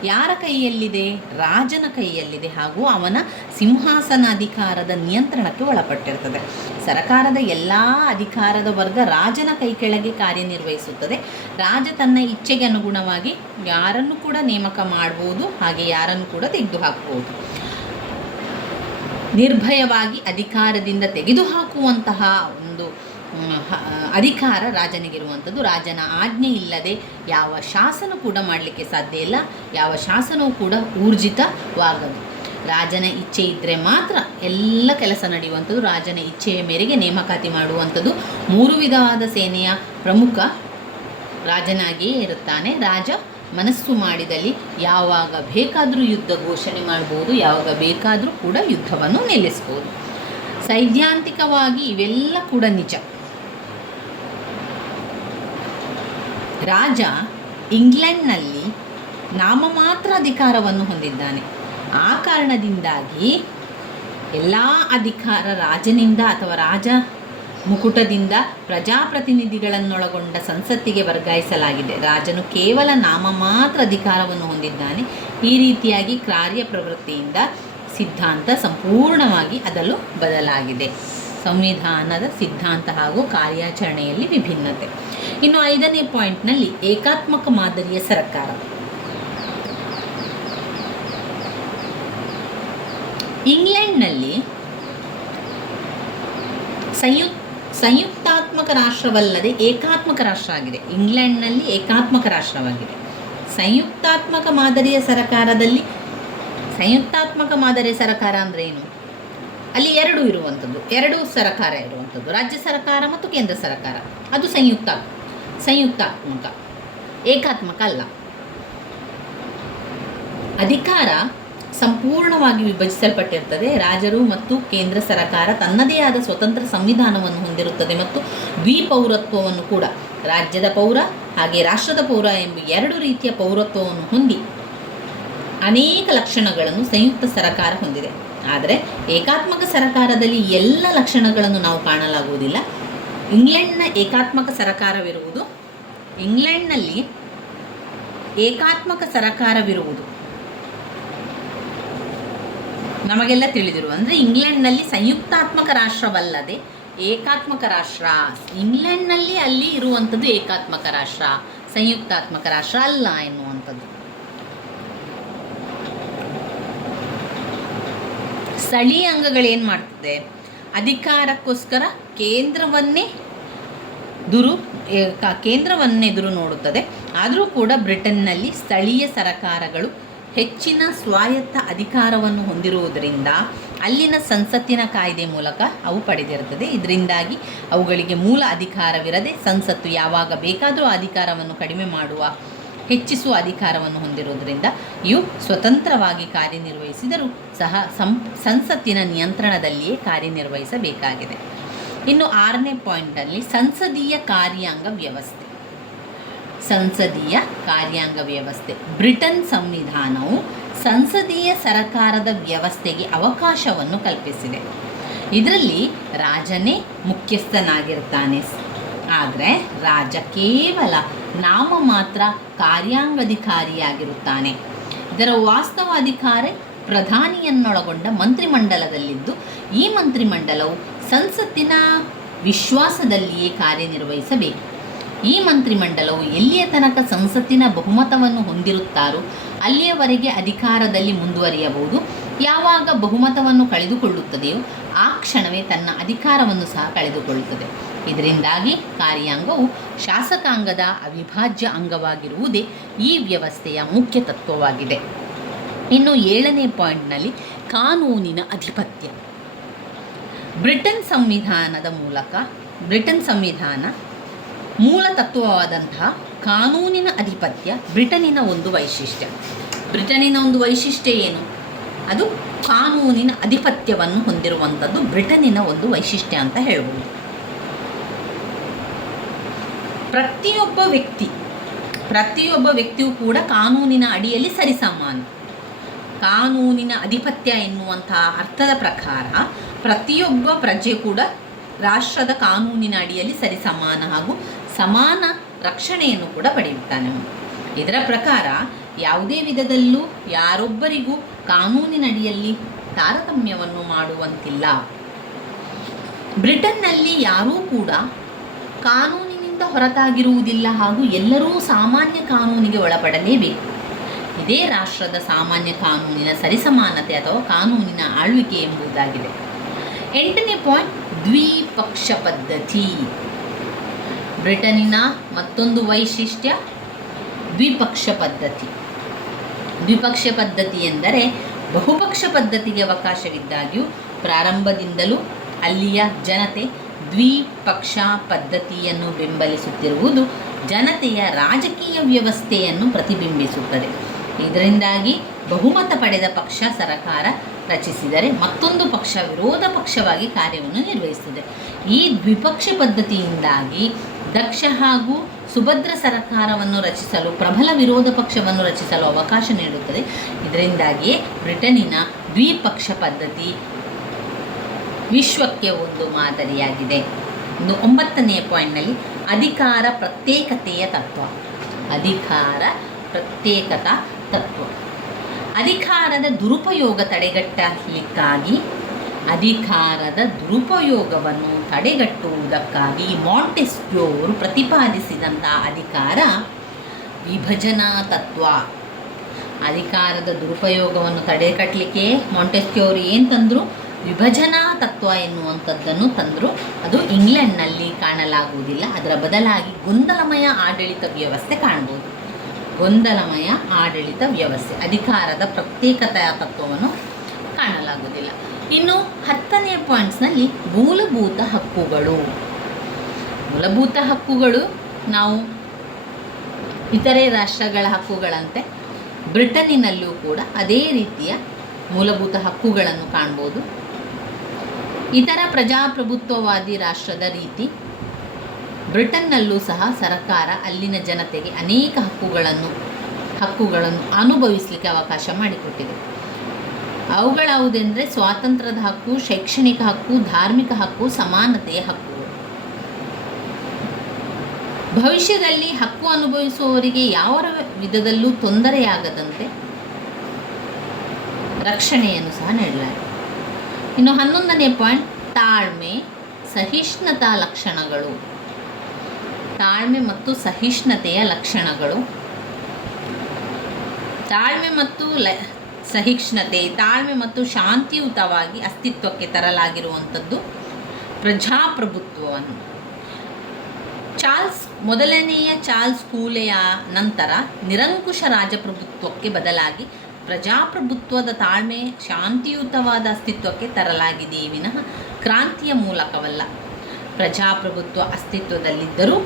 ಯಾರ ಕೈಯಲ್ಲಿದೆ? ರಾಜನ ಕೈಯಲ್ಲಿದೆ ಹಾಗೂ ಅವನ ಸಿಂಹಾಸನಾಧಿಕಾರದ ನಿಯಂತ್ರಣಕ್ಕೆ ಒಳಪಟ್ಟಿರ್ತದೆ. ಸರಕಾರದ ಎಲ್ಲ ಅಧಿಕಾರದ ವರ್ಗ ರಾಜನ ಕೈ ಕೆಳಗೆ ಕಾರ್ಯನಿರ್ವಹಿಸುತ್ತದೆ. ರಾಜ ತನ್ನ ಇಚ್ಛೆಗೆ ಅನುಗುಣವಾಗಿ ಯಾರನ್ನು ಕೂಡ ನೇಮಕ ಮಾಡ್ಬೋದು, ಹಾಗೆ ಯಾರನ್ನು ಕೂಡ ತೆಗೆದುಹಾಕ್ಬೋದು. ನಿರ್ಭಯವಾಗಿ ಅಧಿಕಾರದಿಂದ ತೆಗೆದುಹಾಕುವಂತಹ ಒಂದು ಅಧಿಕಾರ ರಾಜನಿಗಿರುವಂಥದ್ದು. ರಾಜನ ಆಜ್ಞೆ ಇಲ್ಲದೆ ಯಾವ ಶಾಸನ ಕೂಡ ಮಾಡಲಿಕ್ಕೆ ಸಾಧ್ಯ ಇಲ್ಲ, ಯಾವ ಶಾಸನವೂ ಕೂಡ ಊರ್ಜಿತವಾಗದು. ರಾಜನ ಇಚ್ಛೆ ಇದ್ದರೆ ಮಾತ್ರ ಎಲ್ಲ ಕೆಲಸ ನಡೆಯುವಂಥದ್ದು. ರಾಜನ ಇಚ್ಛೆಯ ಮೇರೆಗೆ ನೇಮಕಾತಿ ಮಾಡುವಂಥದ್ದು. 3 ವಿಧವಾದ ಸೇನೆಯ ಪ್ರಮುಖ ರಾಜನಾಗಿಯೇ ಇರುತ್ತಾನೆ. ರಾಜ ಮನಸ್ಸು ಮಾಡಿದಲ್ಲಿ ಯಾವಾಗ ಬೇಕಾದರೂ ಯುದ್ಧ ಘೋಷಣೆ ಮಾಡ್ಬೋದು, ಯಾವಾಗ ಬೇಕಾದರೂ ಕೂಡ ಯುದ್ಧವನ್ನು ನಿಲ್ಲಿಸ್ಬೋದು. ಸೈದ್ಧಾಂತಿಕವಾಗಿ ಇವೆಲ್ಲ ಕೂಡ ನಿಜ. ರಾಜ ಇಂಗ್ಲೆಂಡ್ನಲ್ಲಿ ನಾಮಮಾತ್ರ ಅಧಿಕಾರವನ್ನು ಹೊಂದಿದ್ದಾನೆ. ಆ ಕಾರಣದಿಂದಾಗಿ ಎಲ್ಲ ಅಧಿಕಾರ ರಾಜನಿಂದ ಅಥವಾ ರಾಜ ಮುಕುಟದಿಂದ ಪ್ರಜಾಪ್ರತಿನಿಧಿಗಳನ್ನೊಳಗೊಂಡ ಸಂಸತ್ತಿಗೆ ವರ್ಗಾಯಿಸಲಾಗಿದೆ. ರಾಜನು ಕೇವಲ ನಾಮಮಾತ್ರ ಅಧಿಕಾರವನ್ನು ಹೊಂದಿದ್ದಾನೆ. ಈ ರೀತಿಯಾಗಿ ಕಾರ್ಯಪ್ರವೃತ್ತಿಯಿಂದ ಸಿದ್ಧಾಂತ ಸಂಪೂರ್ಣವಾಗಿ ಅದಲು ಬದಲಾಗಿದೆ. ಸಂವಿಧಾನದ ಸಿದ್ಧಾಂತ ಹಾಗೂ ಕಾರ್ಯಾಚರಣೆಯಲ್ಲಿ ವಿಭಿನ್ನತೆ. ಇನ್ನು 5ನೇ ಪಾಯಿಂಟ್ನಲ್ಲಿ ಏಕಾತ್ಮಕ ಮಾದರಿಯ ಸರ್ಕಾರ. ಇಂಗ್ಲೆಂಡ್ನಲ್ಲಿ ಸಂಯುಕ್ತಾತ್ಮಕ ರಾಷ್ಟ್ರವಲ್ಲದೆ ಏಕಾತ್ಮಕ ರಾಷ್ಟ್ರ ಆಗಿದೆ. ಇಂಗ್ಲೆಂಡ್ನಲ್ಲಿ ಏಕಾತ್ಮಕ ರಾಷ್ಟ್ರವಾಗಿದೆ. ಸಂಯುಕ್ತಾತ್ಮಕ ಮಾದರಿಯ ಸರ್ಕಾರದಲ್ಲಿ, ಸಂಯುಕ್ತಾತ್ಮಕ ಮಾದರಿಯ ಸರ್ಕಾರ ಅಂದರೆ ಏನು? ಅಲ್ಲಿ 2 ಇರುವಂಥದ್ದು, 2 ಸರ್ಕಾರ ಇರುವಂಥದ್ದು, ರಾಜ್ಯ ಸರ್ಕಾರ ಮತ್ತು ಕೇಂದ್ರ ಸರ್ಕಾರ. ಅದು ಸಂಯುಕ್ತಾತ್ಮಕ, ಏಕಾತ್ಮಕ ಅಲ್ಲ. ಅಧಿಕಾರ ಸಂಪೂರ್ಣವಾಗಿ ವಿಭಜಿಸಲ್ಪಟ್ಟಿರ್ತದೆ. ರಾಜರು ಮತ್ತು ಕೇಂದ್ರ ಸರ್ಕಾರ ತನ್ನದೇ ಆದ ಸ್ವತಂತ್ರ ಸಂವಿಧಾನವನ್ನು ಹೊಂದಿರುತ್ತದೆ ಮತ್ತು ದ್ವಿಪೌರತ್ವವನ್ನು ಕೂಡ, ರಾಜ್ಯದ ಪೌರ ಹಾಗೆ ರಾಷ್ಟ್ರದ ಪೌರ ಎಂಬ 2 ರೀತಿಯ ಪೌರತ್ವವನ್ನು ಹೊಂದಿ ಅನೇಕ ಲಕ್ಷಣಗಳನ್ನು ಸಂಯುಕ್ತ ಸರ್ಕಾರ ಹೊಂದಿದೆ. ಆದರೆ ಏಕಾತ್ಮಕ ಸರ್ಕಾರದಲ್ಲಿ ಎಲ್ಲ ಲಕ್ಷಣಗಳನ್ನು ನಾವು ಕಾಣಲಾಗುವುದಿಲ್ಲ. ಇಂಗ್ಲೆಂಡ್ನ ಏಕಾತ್ಮಕ ಸರ್ಕಾರವಿರುವುದು, ಇಂಗ್ಲೆಂಡ್ನಲ್ಲಿ ಏಕಾತ್ಮಕ ಸರ್ಕಾರವಿರುವುದು ನಮಗೆಲ್ಲ ತಿಳಿದಿರುವ, ಅಂದರೆ ಇಂಗ್ಲೆಂಡ್ನಲ್ಲಿ ಸಂಯುಕ್ತಾತ್ಮಕ ರಾಷ್ಟ್ರವಲ್ಲದೆ ಏಕಾತ್ಮಕ ರಾಷ್ಟ್ರ. ಇಂಗ್ಲೆಂಡ್ನಲ್ಲಿ ಅಲ್ಲಿ ಇರುವಂಥದ್ದು ಏಕಾತ್ಮಕ ರಾಷ್ಟ್ರ, ಸಂಯುಕ್ತಾತ್ಮಕ ರಾಷ್ಟ್ರ ಅಲ್ಲ ಎನ್ನುವಂಥದ್ದು. ಸ್ಥಳೀಯ ಅಂಗಗಳೇನು ಮಾಡ್ತದೆ? ಅಧಿಕಾರಕ್ಕೋಸ್ಕರ ಕೇಂದ್ರವನ್ನೇ ಎದುರು ನೋಡುತ್ತದೆ. ಆದರೂ ಕೂಡ ಬ್ರಿಟನ್ನಲ್ಲಿ ಸ್ಥಳೀಯ ಸರ್ಕಾರಗಳು ಹೆಚ್ಚಿನ ಸ್ವಾಯತ್ತ ಅಧಿಕಾರವನ್ನು ಹೊಂದಿರುವುದರಿಂದ ಅಲ್ಲಿನ ಸಂಸತ್ತಿನ ಕಾಯ್ದೆ ಮೂಲಕ ಅವು ಪಡೆದಿರುತ್ತದೆ. ಇದರಿಂದಾಗಿ ಅವುಗಳಿಗೆ ಮೂಲ ಅಧಿಕಾರವಿರದೆ ಸಂಸತ್ತು ಯಾವಾಗ ಬೇಕಾದರೂ ಅಧಿಕಾರವನ್ನು ಕಡಿಮೆ ಮಾಡುವ, ಹೆಚ್ಚಿಸುವ ಅಧಿಕಾರವನ್ನು ಹೊಂದಿರುವುದರಿಂದ ಇವು ಸ್ವತಂತ್ರವಾಗಿ ಕಾರ್ಯನಿರ್ವಹಿಸಿದರೂ ಸಹ ಸಂಸತ್ತಿನ ನಿಯಂತ್ರಣದಲ್ಲಿಯೇ ಕಾರ್ಯನಿರ್ವಹಿಸಬೇಕಾಗಿದೆ. ಇನ್ನು 6ನೇ ಪಾಯಿಂಟಲ್ಲಿ ಸಂಸದೀಯ ಕಾರ್ಯಾಂಗ ವ್ಯವಸ್ಥೆ. ಸಂಸದೀಯ ಕಾರ್ಯಾಂಗ ವ್ಯವಸ್ಥೆ. ಬ್ರಿಟನ್ ಸಂವಿಧಾನವು ಸಂಸದೀಯ ಸರ್ಕಾರದ ವ್ಯವಸ್ಥೆಗೆ ಅವಕಾಶವನ್ನು ಕಲ್ಪಿಸಿದೆ. ಇದರಲ್ಲಿ ರಾಜನೇ ಮುಖ್ಯಸ್ಥನಾಗಿರ್ತಾನೆ. ಆದರೆ ರಾಜ ಕೇವಲ ನಾಮ ಮಾತ್ರ ಕಾರ್ಯಾಂಗಾಧಿಕಾರಿಯಾಗಿರುತ್ತಾನೆ. ಇದರ ವಾಸ್ತವ ಅಧಿಕಾರ ಪ್ರಧಾನಿಯನ್ನೊಳಗೊಂಡ ಮಂತ್ರಿಮಂಡಲದಲ್ಲಿದ್ದು, ಈ ಮಂತ್ರಿಮಂಡಲವು ಸಂಸತ್ತಿನ ವಿಶ್ವಾಸದಲ್ಲಿಯೇ ಕಾರ್ಯನಿರ್ವಹಿಸಬೇಕು. ಈ ಮಂತ್ರಿಮಂಡಲವು ಎಲ್ಲಿಯ ತನಕ ಸಂಸತ್ತಿನ ಬಹುಮತವನ್ನು ಹೊಂದಿರುತ್ತಾರೋ ಅಲ್ಲಿಯವರೆಗೆ ಅಧಿಕಾರದಲ್ಲಿ ಮುಂದುವರಿಯಬಹುದು. ಯಾವಾಗ ಬಹುಮತವನ್ನು ಕಳೆದುಕೊಳ್ಳುತ್ತದೆಯೋ ಆ ಕ್ಷಣವೇ ತನ್ನ ಅಧಿಕಾರವನ್ನು ಸಹ ಕಳೆದುಕೊಳ್ಳುತ್ತದೆ. ಇದರಿಂದಾಗಿ ಕಾರ್ಯಾಂಗವು ಶಾಸಕಾಂಗದ ಅವಿಭಾಜ್ಯ ಅಂಗವಾಗಿರುವುದೇ ಈ ವ್ಯವಸ್ಥೆಯ ಮುಖ್ಯ ತತ್ವವಾಗಿದೆ. ಇನ್ನು 7ನೇ ಪಾಯಿಂಟ್ನಲ್ಲಿ ಕಾನೂನಿನ ಅಧಿಪತ್ಯ. ಬ್ರಿಟನ್ ಸಂವಿಧಾನ ಮೂಲ ತತ್ವವಾದಂತಹ ಕಾನೂನಿನ ಅಧಿಪತ್ಯ ಬ್ರಿಟನಿನ ಒಂದು ವೈಶಿಷ್ಟ್ಯ. ಬ್ರಿಟನಿನ ಒಂದು ವೈಶಿಷ್ಟ್ಯ ಏನು? ಅದು ಕಾನೂನಿನ ಅಧಿಪತ್ಯವನ್ನು ಹೊಂದಿರುವಂಥದ್ದು ಬ್ರಿಟನಿನ ಒಂದು ವೈಶಿಷ್ಟ್ಯ ಅಂತ ಹೇಳ್ಬೋದು. ಪ್ರತಿಯೊಬ್ಬ ವ್ಯಕ್ತಿ ಪ್ರತಿಯೊಬ್ಬ ವ್ಯಕ್ತಿಯೂ ಕೂಡ ಕಾನೂನಿನ ಅಡಿಯಲ್ಲಿ ಸರಿಸಮಾನ. ಕಾನೂನಿನ ಅಧಿಪತ್ಯ ಎನ್ನುವಂತಹ ಅರ್ಥದ ಪ್ರಕಾರ ಪ್ರತಿಯೊಬ್ಬ ಪ್ರಜೆ ಕೂಡ ರಾಷ್ಟ್ರದ ಕಾನೂನಿನ ಅಡಿಯಲ್ಲಿ ಸರಿಸಮಾನ ಹಾಗೂ ಸಮಾನ ರಕ್ಷಣೆಯನ್ನು ಕೂಡ ಪಡೆಯುತ್ತಾನೆ. ಇದರ ಪ್ರಕಾರ ಯಾವುದೇ ವಿಧದಲ್ಲೂ ಯಾರೊಬ್ಬರಿಗೂ ಕಾನೂನಿನ ಅಡಿಯಲ್ಲಿ ತಾರತಮ್ಯವನ್ನು ಮಾಡುವಂತಿಲ್ಲ. ಬ್ರಿಟನ್ನಲ್ಲಿ ಯಾರೂ ಕೂಡ ಕಾನೂನಿನಿಂದ ಹೊರತಾಗಿರುವುದಿಲ್ಲ ಹಾಗೂ ಎಲ್ಲರೂ ಸಾಮಾನ್ಯ ಕಾನೂನಿಗೆ ಒಳಪಡಲೇಬೇಕು. ಇದೇ ರಾಷ್ಟ್ರದ ಸಾಮಾನ್ಯ ಕಾನೂನಿನ ಸರಿಸಮಾನತೆ ಅಥವಾ ಕಾನೂನಿನ ಆಳ್ವಿಕೆ ಎಂಬುದಾಗಿದೆ. 8ನೇ ಪಾಯಿಂಟ್, ದ್ವಿಪಕ್ಷ ಪದ್ಧತಿ. ಬ್ರಿಟನ್ನಿನ ಮತ್ತೊಂದು ವೈಶಿಷ್ಟ್ಯ ದ್ವಿಪಕ್ಷ ಪದ್ಧತಿ. ದ್ವಿಪಕ್ಷ ಪದ್ಧತಿ ಎಂದರೆ ಬಹುಪಕ್ಷ ಪದ್ಧತಿಗೆ ಅವಕಾಶವಿದ್ದಾಗ್ಯೂ ಪ್ರಾರಂಭದಿಂದಲೂ ಅಲ್ಲಿಯ ಜನತೆ ದ್ವಿಪಕ್ಷ ಪದ್ಧತಿಯನ್ನು ಬೆಂಬಲಿಸುತ್ತಿರುವುದು ಜನತೆಯ ರಾಜಕೀಯ ವ್ಯವಸ್ಥೆಯನ್ನು ಪ್ರತಿಬಿಂಬಿಸುತ್ತದೆ. ಇದರಿಂದಾಗಿ ಬಹುಮತ ಪಡೆದ ಪಕ್ಷ ಸರಕಾರ ರಚಿಸಿದರೆ ಮತ್ತೊಂದು ಪಕ್ಷ ವಿರೋಧ ಪಕ್ಷವಾಗಿ ಕಾರ್ಯವನ್ನು ನಿರ್ವಹಿಸುತ್ತದೆ. ಈ ದ್ವಿಪಕ್ಷ ಪದ್ಧತಿಯಿಂದಾಗಿ ದಕ್ಷ ಹಾಗೂ ಸುಭದ್ರ ಸರ್ಕಾರವನ್ನು ರಚಿಸಲು ಪ್ರಬಲ ವಿರೋಧ ಪಕ್ಷವನ್ನು ರಚಿಸಲು ಅವಕಾಶ ನೀಡುತ್ತದೆ. ಇದರಿಂದಾಗಿಯೇ ಬ್ರಿಟನ್ನಿನ ದ್ವಿಪಕ್ಷ ಪದ್ಧತಿ ವಿಶ್ವಕ್ಕೆ ಒಂದು ಮಾದರಿಯಾಗಿದೆ. 9ನೇ ಪಾಯಿಂಟ್ನಲ್ಲಿ ಅಧಿಕಾರ ಪ್ರತ್ಯೇಕತೆಯ ತತ್ವ. ಅಧಿಕಾರ ಪ್ರತ್ಯೇಕತಾ ತತ್ವ. ಅಧಿಕಾರದ ದುರುಪಯೋಗ ತಡೆಗಟ್ಟಲಿಕ್ಕಾಗಿ ಅಧಿಕಾರದ ದುರುಪಯೋಗವನ್ನು ತಡೆಗಟ್ಟುವುದಕ್ಕಾಗಿ ಮಾಂಟೆಸ್ಕ್ಯೂರು ಪ್ರತಿಪಾದಿಸಿದಂಥ ಅಧಿಕಾರ ವಿಭಜನಾ ತತ್ವ. ಅಧಿಕಾರದ ದುರುಪಯೋಗವನ್ನು ತಡೆಗಟ್ಟಲಿಕ್ಕೆ ಮಾಂಟೆಸ್ಕ್ಯೂರು ಏನು ತಂದರು? ವಿಭಜನಾ ತತ್ವ ಎನ್ನುವಂಥದ್ದನ್ನು ತಂದರು. ಅದು ಇಂಗ್ಲೆಂಡ್ನಲ್ಲಿ ಕಾಣಲಾಗುವುದಿಲ್ಲ. ಅದರ ಬದಲಾಗಿ ಗೊಂದಲಮಯ ಆಡಳಿತ ವ್ಯವಸ್ಥೆ ಕಾಣ್ಬೋದು. ಗೊಂದಲಮಯ ಆಡಳಿತ ವ್ಯವಸ್ಥೆ, ಅಧಿಕಾರದ ಪ್ರತ್ಯೇಕತೆಯ ತತ್ವವನ್ನು ಕಾಣಲಾಗುವುದಿಲ್ಲ. ಇನ್ನು 10ನೇ ಪಾಯಿಂಟ್ಸ್ನಲ್ಲಿ ಮೂಲಭೂತ ಹಕ್ಕುಗಳು. ಮೂಲಭೂತ ಹಕ್ಕುಗಳು ನಾವು ಇತರೆ ರಾಷ್ಟ್ರಗಳ ಹಕ್ಕುಗಳಂತೆ ಬ್ರಿಟನ್ನಿನಲ್ಲೂ ಕೂಡ ಅದೇ ರೀತಿಯ ಮೂಲಭೂತ ಹಕ್ಕುಗಳನ್ನು ಕಾಣ್ಬೋದು. ಇತರ ಪ್ರಜಾಪ್ರಭುತ್ವವಾದಿ ರಾಷ್ಟ್ರದ ರೀತಿ ಬ್ರಿಟನ್ನಲ್ಲೂ ಸಹ ಸರ್ಕಾರ ಅಲ್ಲಿನ ಜನತೆಗೆ ಅನೇಕ ಹಕ್ಕುಗಳನ್ನು ಅನುಭವಿಸಲಿಕ್ಕೆ ಅವಕಾಶ ಮಾಡಿಕೊಟ್ಟಿದೆ. ಅವುಗಳಾವುದೆಂದರೆ ಸ್ವಾತಂತ್ರ್ಯದ ಹಕ್ಕು, ಶೈಕ್ಷಣಿಕ ಹಕ್ಕು, ಧಾರ್ಮಿಕ ಹಕ್ಕು, ಸಮಾನತೆಯ ಹಕ್ಕುಗಳು. ಭವಿಷ್ಯದಲ್ಲಿ ಹಕ್ಕು ಅನುಭವಿಸುವವರಿಗೆ ಯಾವ ವಿಧದಲ್ಲೂ ತೊಂದರೆಯಾಗದಂತೆ ರಕ್ಷಣೆಯನ್ನು ಸಹ ನೀಡಲಾಗಿದೆ. ಇನ್ನು 11ನೇ ಪಾಯಿಂಟ್, ತಾಳ್ಮೆ ಸಹಿಷ್ಣುತಾ ಲಕ್ಷಣಗಳು. ತಾಳ್ಮೆ ಮತ್ತು ಸಹಿಷ್ಣುತೆಯ ಲಕ್ಷಣಗಳು. ತಾಳ್ಮೆ ಮತ್ತು ಸಹಿಷ್ಣುತೆ, ತಾಳ್ಮೆ ಮತ್ತು ಶಾಂತಿಯುತವಾಗಿ ಅಸ್ತಿತ್ವಕ್ಕೆ ತರಲಾಗಿರುವಂಥದ್ದು ಪ್ರಜಾಪ್ರಭುತ್ವವನ್ನು. ಮೊದಲನೆಯ ಚಾರ್ಲ್ಸ್ ಕೂಲೆಯ ನಂತರ ನಿರಂಕುಶ ರಾಜಪ್ರಭುತ್ವಕ್ಕೆ ಬದಲಾಗಿ ಪ್ರಜಾಪ್ರಭುತ್ವದ ತಾಳ್ಮೆ ಶಾಂತಿಯುತವಾದ ಅಸ್ತಿತ್ವಕ್ಕೆ ತರಲಾಗಿದೆಯೇ ವಿನಃ ಕ್ರಾಂತಿಯ ಮೂಲಕವಲ್ಲ. ಪ್ರಜಾಪ್ರಭುತ್ವ ಅಸ್ತಿತ್ವದಲ್ಲಿದ್ದರೂ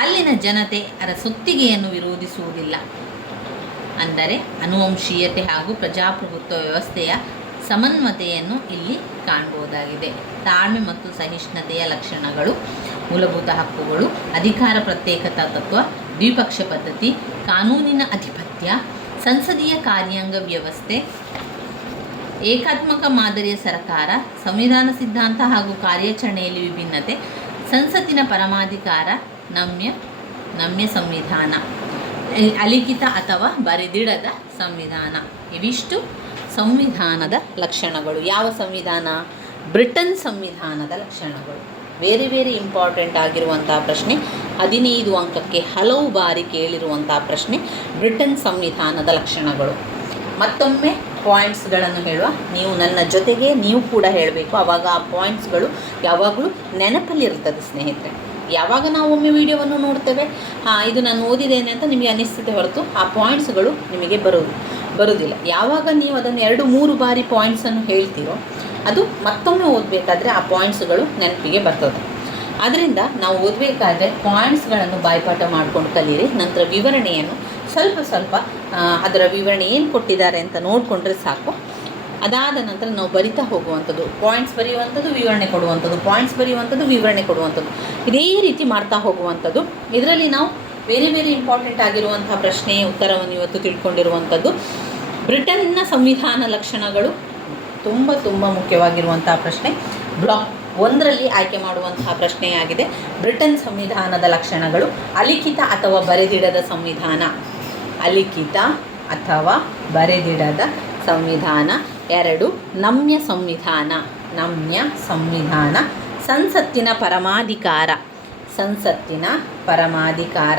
ಅಲ್ಲಿನ ಜನತೆ ಅದರ ಸೊತ್ತಿಗೆಯನ್ನು ವಿರೋಧಿಸುವುದಿಲ್ಲ. ಅಂದರೆ ಅನುವಂಶೀಯತೆ ಹಾಗೂ ಪ್ರಜಾಪ್ರಭುತ್ವ ವ್ಯವಸ್ಥೆಯ ಸಮನ್ವಯತೆಯನ್ನು ಇಲ್ಲಿ ಕಾಣಬಹುದಾಗಿದೆ. ತಾಳ್ಮೆ ಮತ್ತು ಸಹಿಷ್ಣುತೆಯ ಲಕ್ಷಣಗಳು, ಮೂಲಭೂತ ಹಕ್ಕುಗಳು, ಅಧಿಕಾರ ಪ್ರತ್ಯೇಕತಾ ತತ್ವ, ದ್ವಿಪಕ್ಷ ಪದ್ಧತಿ, ಕಾನೂನಿನ ಅಧಿಪತ್ಯ, ಸಂಸದೀಯ ಕಾರ್ಯಾಂಗ ವ್ಯವಸ್ಥೆ, ಏಕಾತ್ಮಕ ಮಾದರಿಯ ಸರ್ಕಾರ, ಸಂವಿಧಾನ ಸಿದ್ಧಾಂತ ಹಾಗೂ ಕಾರ್ಯಾಚರಣೆಯಲ್ಲಿ ವಿಭಿನ್ನತೆ, ಸಂಸತ್ತಿನ ಪರಮಾಧಿಕಾರ, ನಮ್ಯ ಸಂವಿಧಾನ, ಅಲಿಖಿತ ಅಥವಾ ಬರೆದಿಡದ ಸಂವಿಧಾನ. ಇವಿಷ್ಟು ಸಂವಿಧಾನದ ಲಕ್ಷಣಗಳು. ಯಾವ ಸಂವಿಧಾನ? ಬ್ರಿಟನ್ ಸಂವಿಧಾನದ ಲಕ್ಷಣಗಳು. ವೆರಿ ಇಂಪಾರ್ಟೆಂಟ್ ಆಗಿರುವಂಥ ಪ್ರಶ್ನೆ, 15 ಅಂಕಕ್ಕೆ ಹಲವು ಬಾರಿ ಕೇಳಿರುವಂಥ ಪ್ರಶ್ನೆ, ಬ್ರಿಟನ್ ಸಂವಿಧಾನದ ಲಕ್ಷಣಗಳು. ಮತ್ತೊಮ್ಮೆ ಪಾಯಿಂಟ್ಸ್ಗಳನ್ನು ಹೇಳುವ, ನೀವು ನನ್ನ ಜೊತೆಗೆ ನೀವು ಕೂಡ ಹೇಳಬೇಕು. ಆವಾಗ ಆ ಪಾಯಿಂಟ್ಸ್ಗಳು ಯಾವಾಗಲೂ ನೆನಪಲ್ಲಿರ್ತದೆ ಸ್ನೇಹಿತರೆ. ಯಾವಾಗ ನಾವು ಒಮ್ಮೆ ವಿಡಿಯೋವನ್ನು ನೋಡ್ತೇವೆ, ಇದು ನಾನು ಓದಿದ್ದೇನೆ ಅಂತ ನಿಮಗೆ ಅನಿಸ್ತದೆ ಹೊರತು ಆ ಪಾಯಿಂಟ್ಸ್ಗಳು ನಿಮಗೆ ಬರುವುದಿಲ್ಲ. ಯಾವಾಗ ನೀವು ಅದನ್ನು 2-3 ಬಾರಿ ಪಾಯಿಂಟ್ಸನ್ನು ಹೇಳ್ತೀರೋ ಅದು ಮತ್ತೊಮ್ಮೆ ಓದಬೇಕಾದ್ರೆ ಆ ಪಾಯಿಂಟ್ಸ್ಗಳು ನೆನಪಿಗೆ ಬರ್ತದೆ. ಆದ್ದರಿಂದ ನಾವು ಓದಬೇಕಾದ್ರೆ ಪಾಯಿಂಟ್ಸ್ಗಳನ್ನು ಬಾಯ್ಪಾಠ ಮಾಡ್ಕೊಂಡು ಕಲೀರಿ. ನಂತರ ವಿವರಣೆಯನ್ನು ಸ್ವಲ್ಪ ಅದರ ವಿವರಣೆ ಏನು ಕೊಟ್ಟಿದ್ದಾರೆ ಅಂತ ನೋಡಿಕೊಂಡ್ರೆ ಸಾಕು. ಅದಾದ ನಂತರ ನಾವು ಬರಿತಾ ಹೋಗುವಂಥದ್ದು, ಪಾಯಿಂಟ್ಸ್ ಬರೆಯುವಂಥದ್ದು, ವಿವರಣೆ ಕೊಡುವಂಥದ್ದು, ಪಾಯಿಂಟ್ಸ್ ಬರೆಯುವಂಥದ್ದು, ವಿವರಣೆ ಕೊಡುವಂಥದ್ದು, ಇದೇ ರೀತಿ ಮಾಡ್ತಾ ಹೋಗುವಂಥದ್ದು. ಇದರಲ್ಲಿ ನಾವು ವೆರಿ ವೆರಿ ಇಂಪಾರ್ಟೆಂಟ್ ಆಗಿರುವಂತಹ ಪ್ರಶ್ನೆಯ ಉತ್ತರವನ್ನು ಇವತ್ತು ತಿಳ್ಕೊಂಡಿರುವಂಥದ್ದು. ಬ್ರಿಟನ್ನ ಸಂವಿಧಾನ ಲಕ್ಷಣಗಳು ತುಂಬ ತುಂಬ ಮುಖ್ಯವಾಗಿರುವಂತಹ ಪ್ರಶ್ನೆ. ಬ್ಲಾಕ್ 1ರಲ್ಲಿ ಆಯ್ಕೆ ಮಾಡುವಂತಹ ಪ್ರಶ್ನೆಯಾಗಿದೆ. ಬ್ರಿಟನ್ ಸಂವಿಧಾನದ ಲಕ್ಷಣಗಳು: ಅಲಿಖಿತ ಅಥವಾ ಬರೆದಿಡದ ಸಂವಿಧಾನ. ಅಲಿಖಿತ ಅಥವಾ ಬರೆದಿಡದ ಸಂವಿಧಾನ. 2, ನಮ್ಯ ಸಂವಿಧಾನ. ನಮ್ಯ ಸಂವಿಧಾನ. ಸಂಸತ್ತಿನ ಪರಮಾಧಿಕಾರ. ಸಂಸತ್ತಿನ ಪರಮಾಧಿಕಾರ.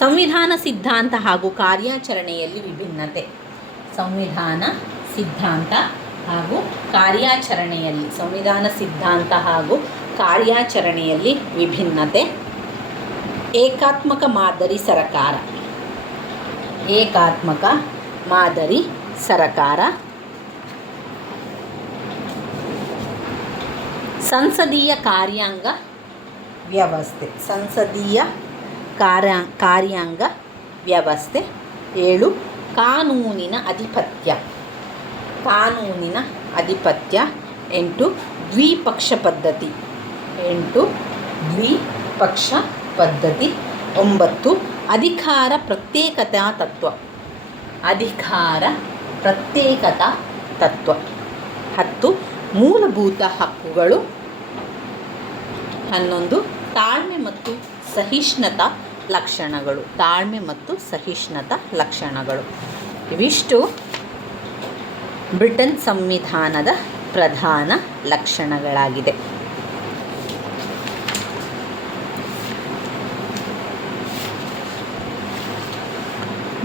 ಸಂವಿಧಾನ ಸಿದ್ಧಾಂತ ಹಾಗೂ ಕಾರ್ಯಾಚರಣೆಯಲ್ಲಿ ವಿಭಿನ್ನತೆ. ಸಂವಿಧಾನ ಸಿದ್ಧಾಂತ ಹಾಗೂ ಕಾರ್ಯಾಚರಣೆಯಲ್ಲಿ. ಸಂವಿಧಾನ ಸಿದ್ಧಾಂತ ಹಾಗೂ ಕಾರ್ಯಾಚರಣೆಯಲ್ಲಿ ವಿಭಿನ್ನತೆ. ಏಕಾತ್ಮಕ ಮಾದರಿ ಸರಕಾರ. ಏಕಾತ್ಮಕ ಮಾದರಿ ಸರಕಾರ. ಸಂಸದೀಯ ಕಾರ್ಯಾಂಗ ವ್ಯವಸ್ಥೆ. ಸಂಸದೀಯ ಕಾರ್ಯಾಂಗ ವ್ಯವಸ್ಥೆ. 7, ಕಾನೂನಿನ ಅಧಿಪತ್ಯ. ಕಾನೂನಿನ ಅಧಿಪತ್ಯ. 8, ದ್ವಿಪಕ್ಷ ಪದ್ಧತಿ. 8, ದ್ವಿಪಕ್ಷ ಪದ್ಧತಿ. 9, ಅಧಿಕಾರ ಪ್ರತ್ಯೇಕತಾ ತತ್ವ. ಅಧಿಕಾರ ಪ್ರತ್ಯೇಕತಾ ತತ್ವ. 10, ಮೂಲಭೂತ ಹಕ್ಕುಗಳು. 11, ತಾಳ್ಮೆ ಮತ್ತು ಸಹಿಷ್ಣುತಾ ಲಕ್ಷಣಗಳು. ತಾಳ್ಮೆ ಮತ್ತು ಸಹಿಷ್ಣುತಾ ಲಕ್ಷಣಗಳು. ಇವಿಷ್ಟು ಬ್ರಿಟನ್ ಸಂವಿಧಾನದ ಪ್ರಧಾನ ಲಕ್ಷಣಗಳಾಗಿದೆ.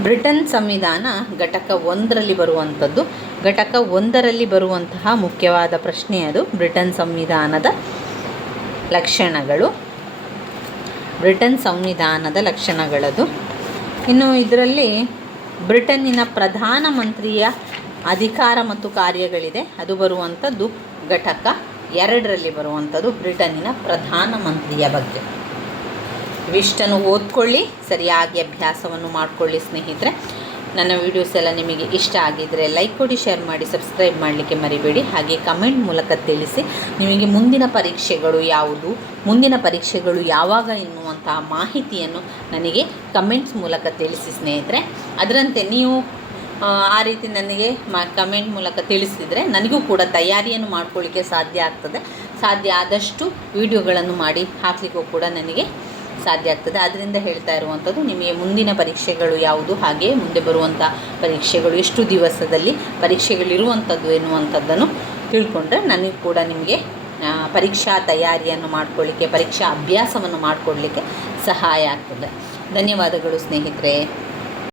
ಬ್ರಿಟನ್ ಸಂವಿಧಾನ ಘಟಕ 1ರಲ್ಲಿ ಬರುವಂಥದ್ದು. ಘಟಕ 1ರಲ್ಲಿ ಬರುವಂತಹ ಮುಖ್ಯವಾದ ಪ್ರಶ್ನೆ ಅದು ಬ್ರಿಟನ್ ಸಂವಿಧಾನದ ಲಕ್ಷಣಗಳು. ಬ್ರಿಟನ್ ಸಂವಿಧಾನದ ಲಕ್ಷಣಗಳದು. ಇನ್ನು ಇದರಲ್ಲಿ ಬ್ರಿಟನ್ನಿನ ಪ್ರಧಾನಮಂತ್ರಿಯ ಅಧಿಕಾರ ಮತ್ತು ಕಾರ್ಯಗಳಿದೆ. ಅದು ಬರುವಂಥದ್ದು ಘಟಕ 2ರಲ್ಲಿ ಬರುವಂಥದ್ದು ಬ್ರಿಟನ್ನಿನ ಪ್ರಧಾನಮಂತ್ರಿಯ ಬಗ್ಗೆ. ಇವಿಷ್ಟನ್ನು ಓದ್ಕೊಳ್ಳಿ, ಸರಿಯಾಗಿ ಅಭ್ಯಾಸವನ್ನು ಮಾಡಿಕೊಳ್ಳಿ ಸ್ನೇಹಿತರೆ. ನನ್ನ ವೀಡಿಯೋಸ್ ಎಲ್ಲ ನಿಮಗೆ ಇಷ್ಟ ಆಗಿದ್ದರೆ ಲೈಕ್ ಕೊಡಿ, ಶೇರ್ ಮಾಡಿ, ಸಬ್ಸ್ಕ್ರೈಬ್ ಮಾಡಲಿಕ್ಕೆ ಮರಿಬೇಡಿ. ಹಾಗೆ ಕಮೆಂಟ್ ಮೂಲಕ ತಿಳಿಸಿ ನಿಮಗೆ ಮುಂದಿನ ಪರೀಕ್ಷೆಗಳು ಯಾವುದು, ಮುಂದಿನ ಪರೀಕ್ಷೆಗಳು ಯಾವಾಗ ಎನ್ನುವಂಥ ಮಾಹಿತಿಯನ್ನು ನನಗೆ ಕಮೆಂಟ್ಸ್ ಮೂಲಕ ತಿಳಿಸಿ ಸ್ನೇಹಿತರೆ. ಅದರಂತೆ ನೀವು ಆ ರೀತಿ ನನಗೆ ಕಮೆಂಟ್ ಮೂಲಕ ತಿಳಿಸಿದರೆ ನನಗೂ ಕೂಡ ತಯಾರಿಯನ್ನು ಮಾಡ್ಕೊಳ್ಳಿಕ್ಕೆ ಸಾಧ್ಯ ಆಗ್ತದೆ. ಸಾಧ್ಯ ಆದಷ್ಟು ವಿಡಿಯೋಗಳನ್ನು ಮಾಡಿ ಹಾಕಲಿಕ್ಕೂ ಕೂಡ ನನಗೆ ಸಾಧ್ಯ ಆಗ್ತದೆ. ಅದರಿಂದ ಹೇಳ್ತಾ ಇರುವಂಥದ್ದು, ನಿಮಗೆ ಮುಂದಿನ ಪರೀಕ್ಷೆಗಳು ಯಾವುದು, ಹಾಗೆ ಮುಂದೆ ಬರುವಂಥ ಪರೀಕ್ಷೆಗಳು ಎಷ್ಟು ದಿವಸದಲ್ಲಿ ಪರೀಕ್ಷೆಗಳಿರುವಂಥದ್ದು ಎನ್ನುವಂಥದ್ದನ್ನು ತಿಳ್ಕೊಂಡ್ರೆ ನನಗೆ ಕೂಡ ನಿಮಗೆ ಪರೀಕ್ಷಾ ತಯಾರಿಯನ್ನು ಮಾಡಿಕೊಳ್ಳಿಕ್ಕೆ, ಪರೀಕ್ಷಾ ಅಭ್ಯಾಸವನ್ನು ಮಾಡಿಕೊಡ್ಲಿಕ್ಕೆ ಸಹಾಯ ಆಗ್ತದೆ. ಧನ್ಯವಾದಗಳು ಸ್ನೇಹಿತರೆ.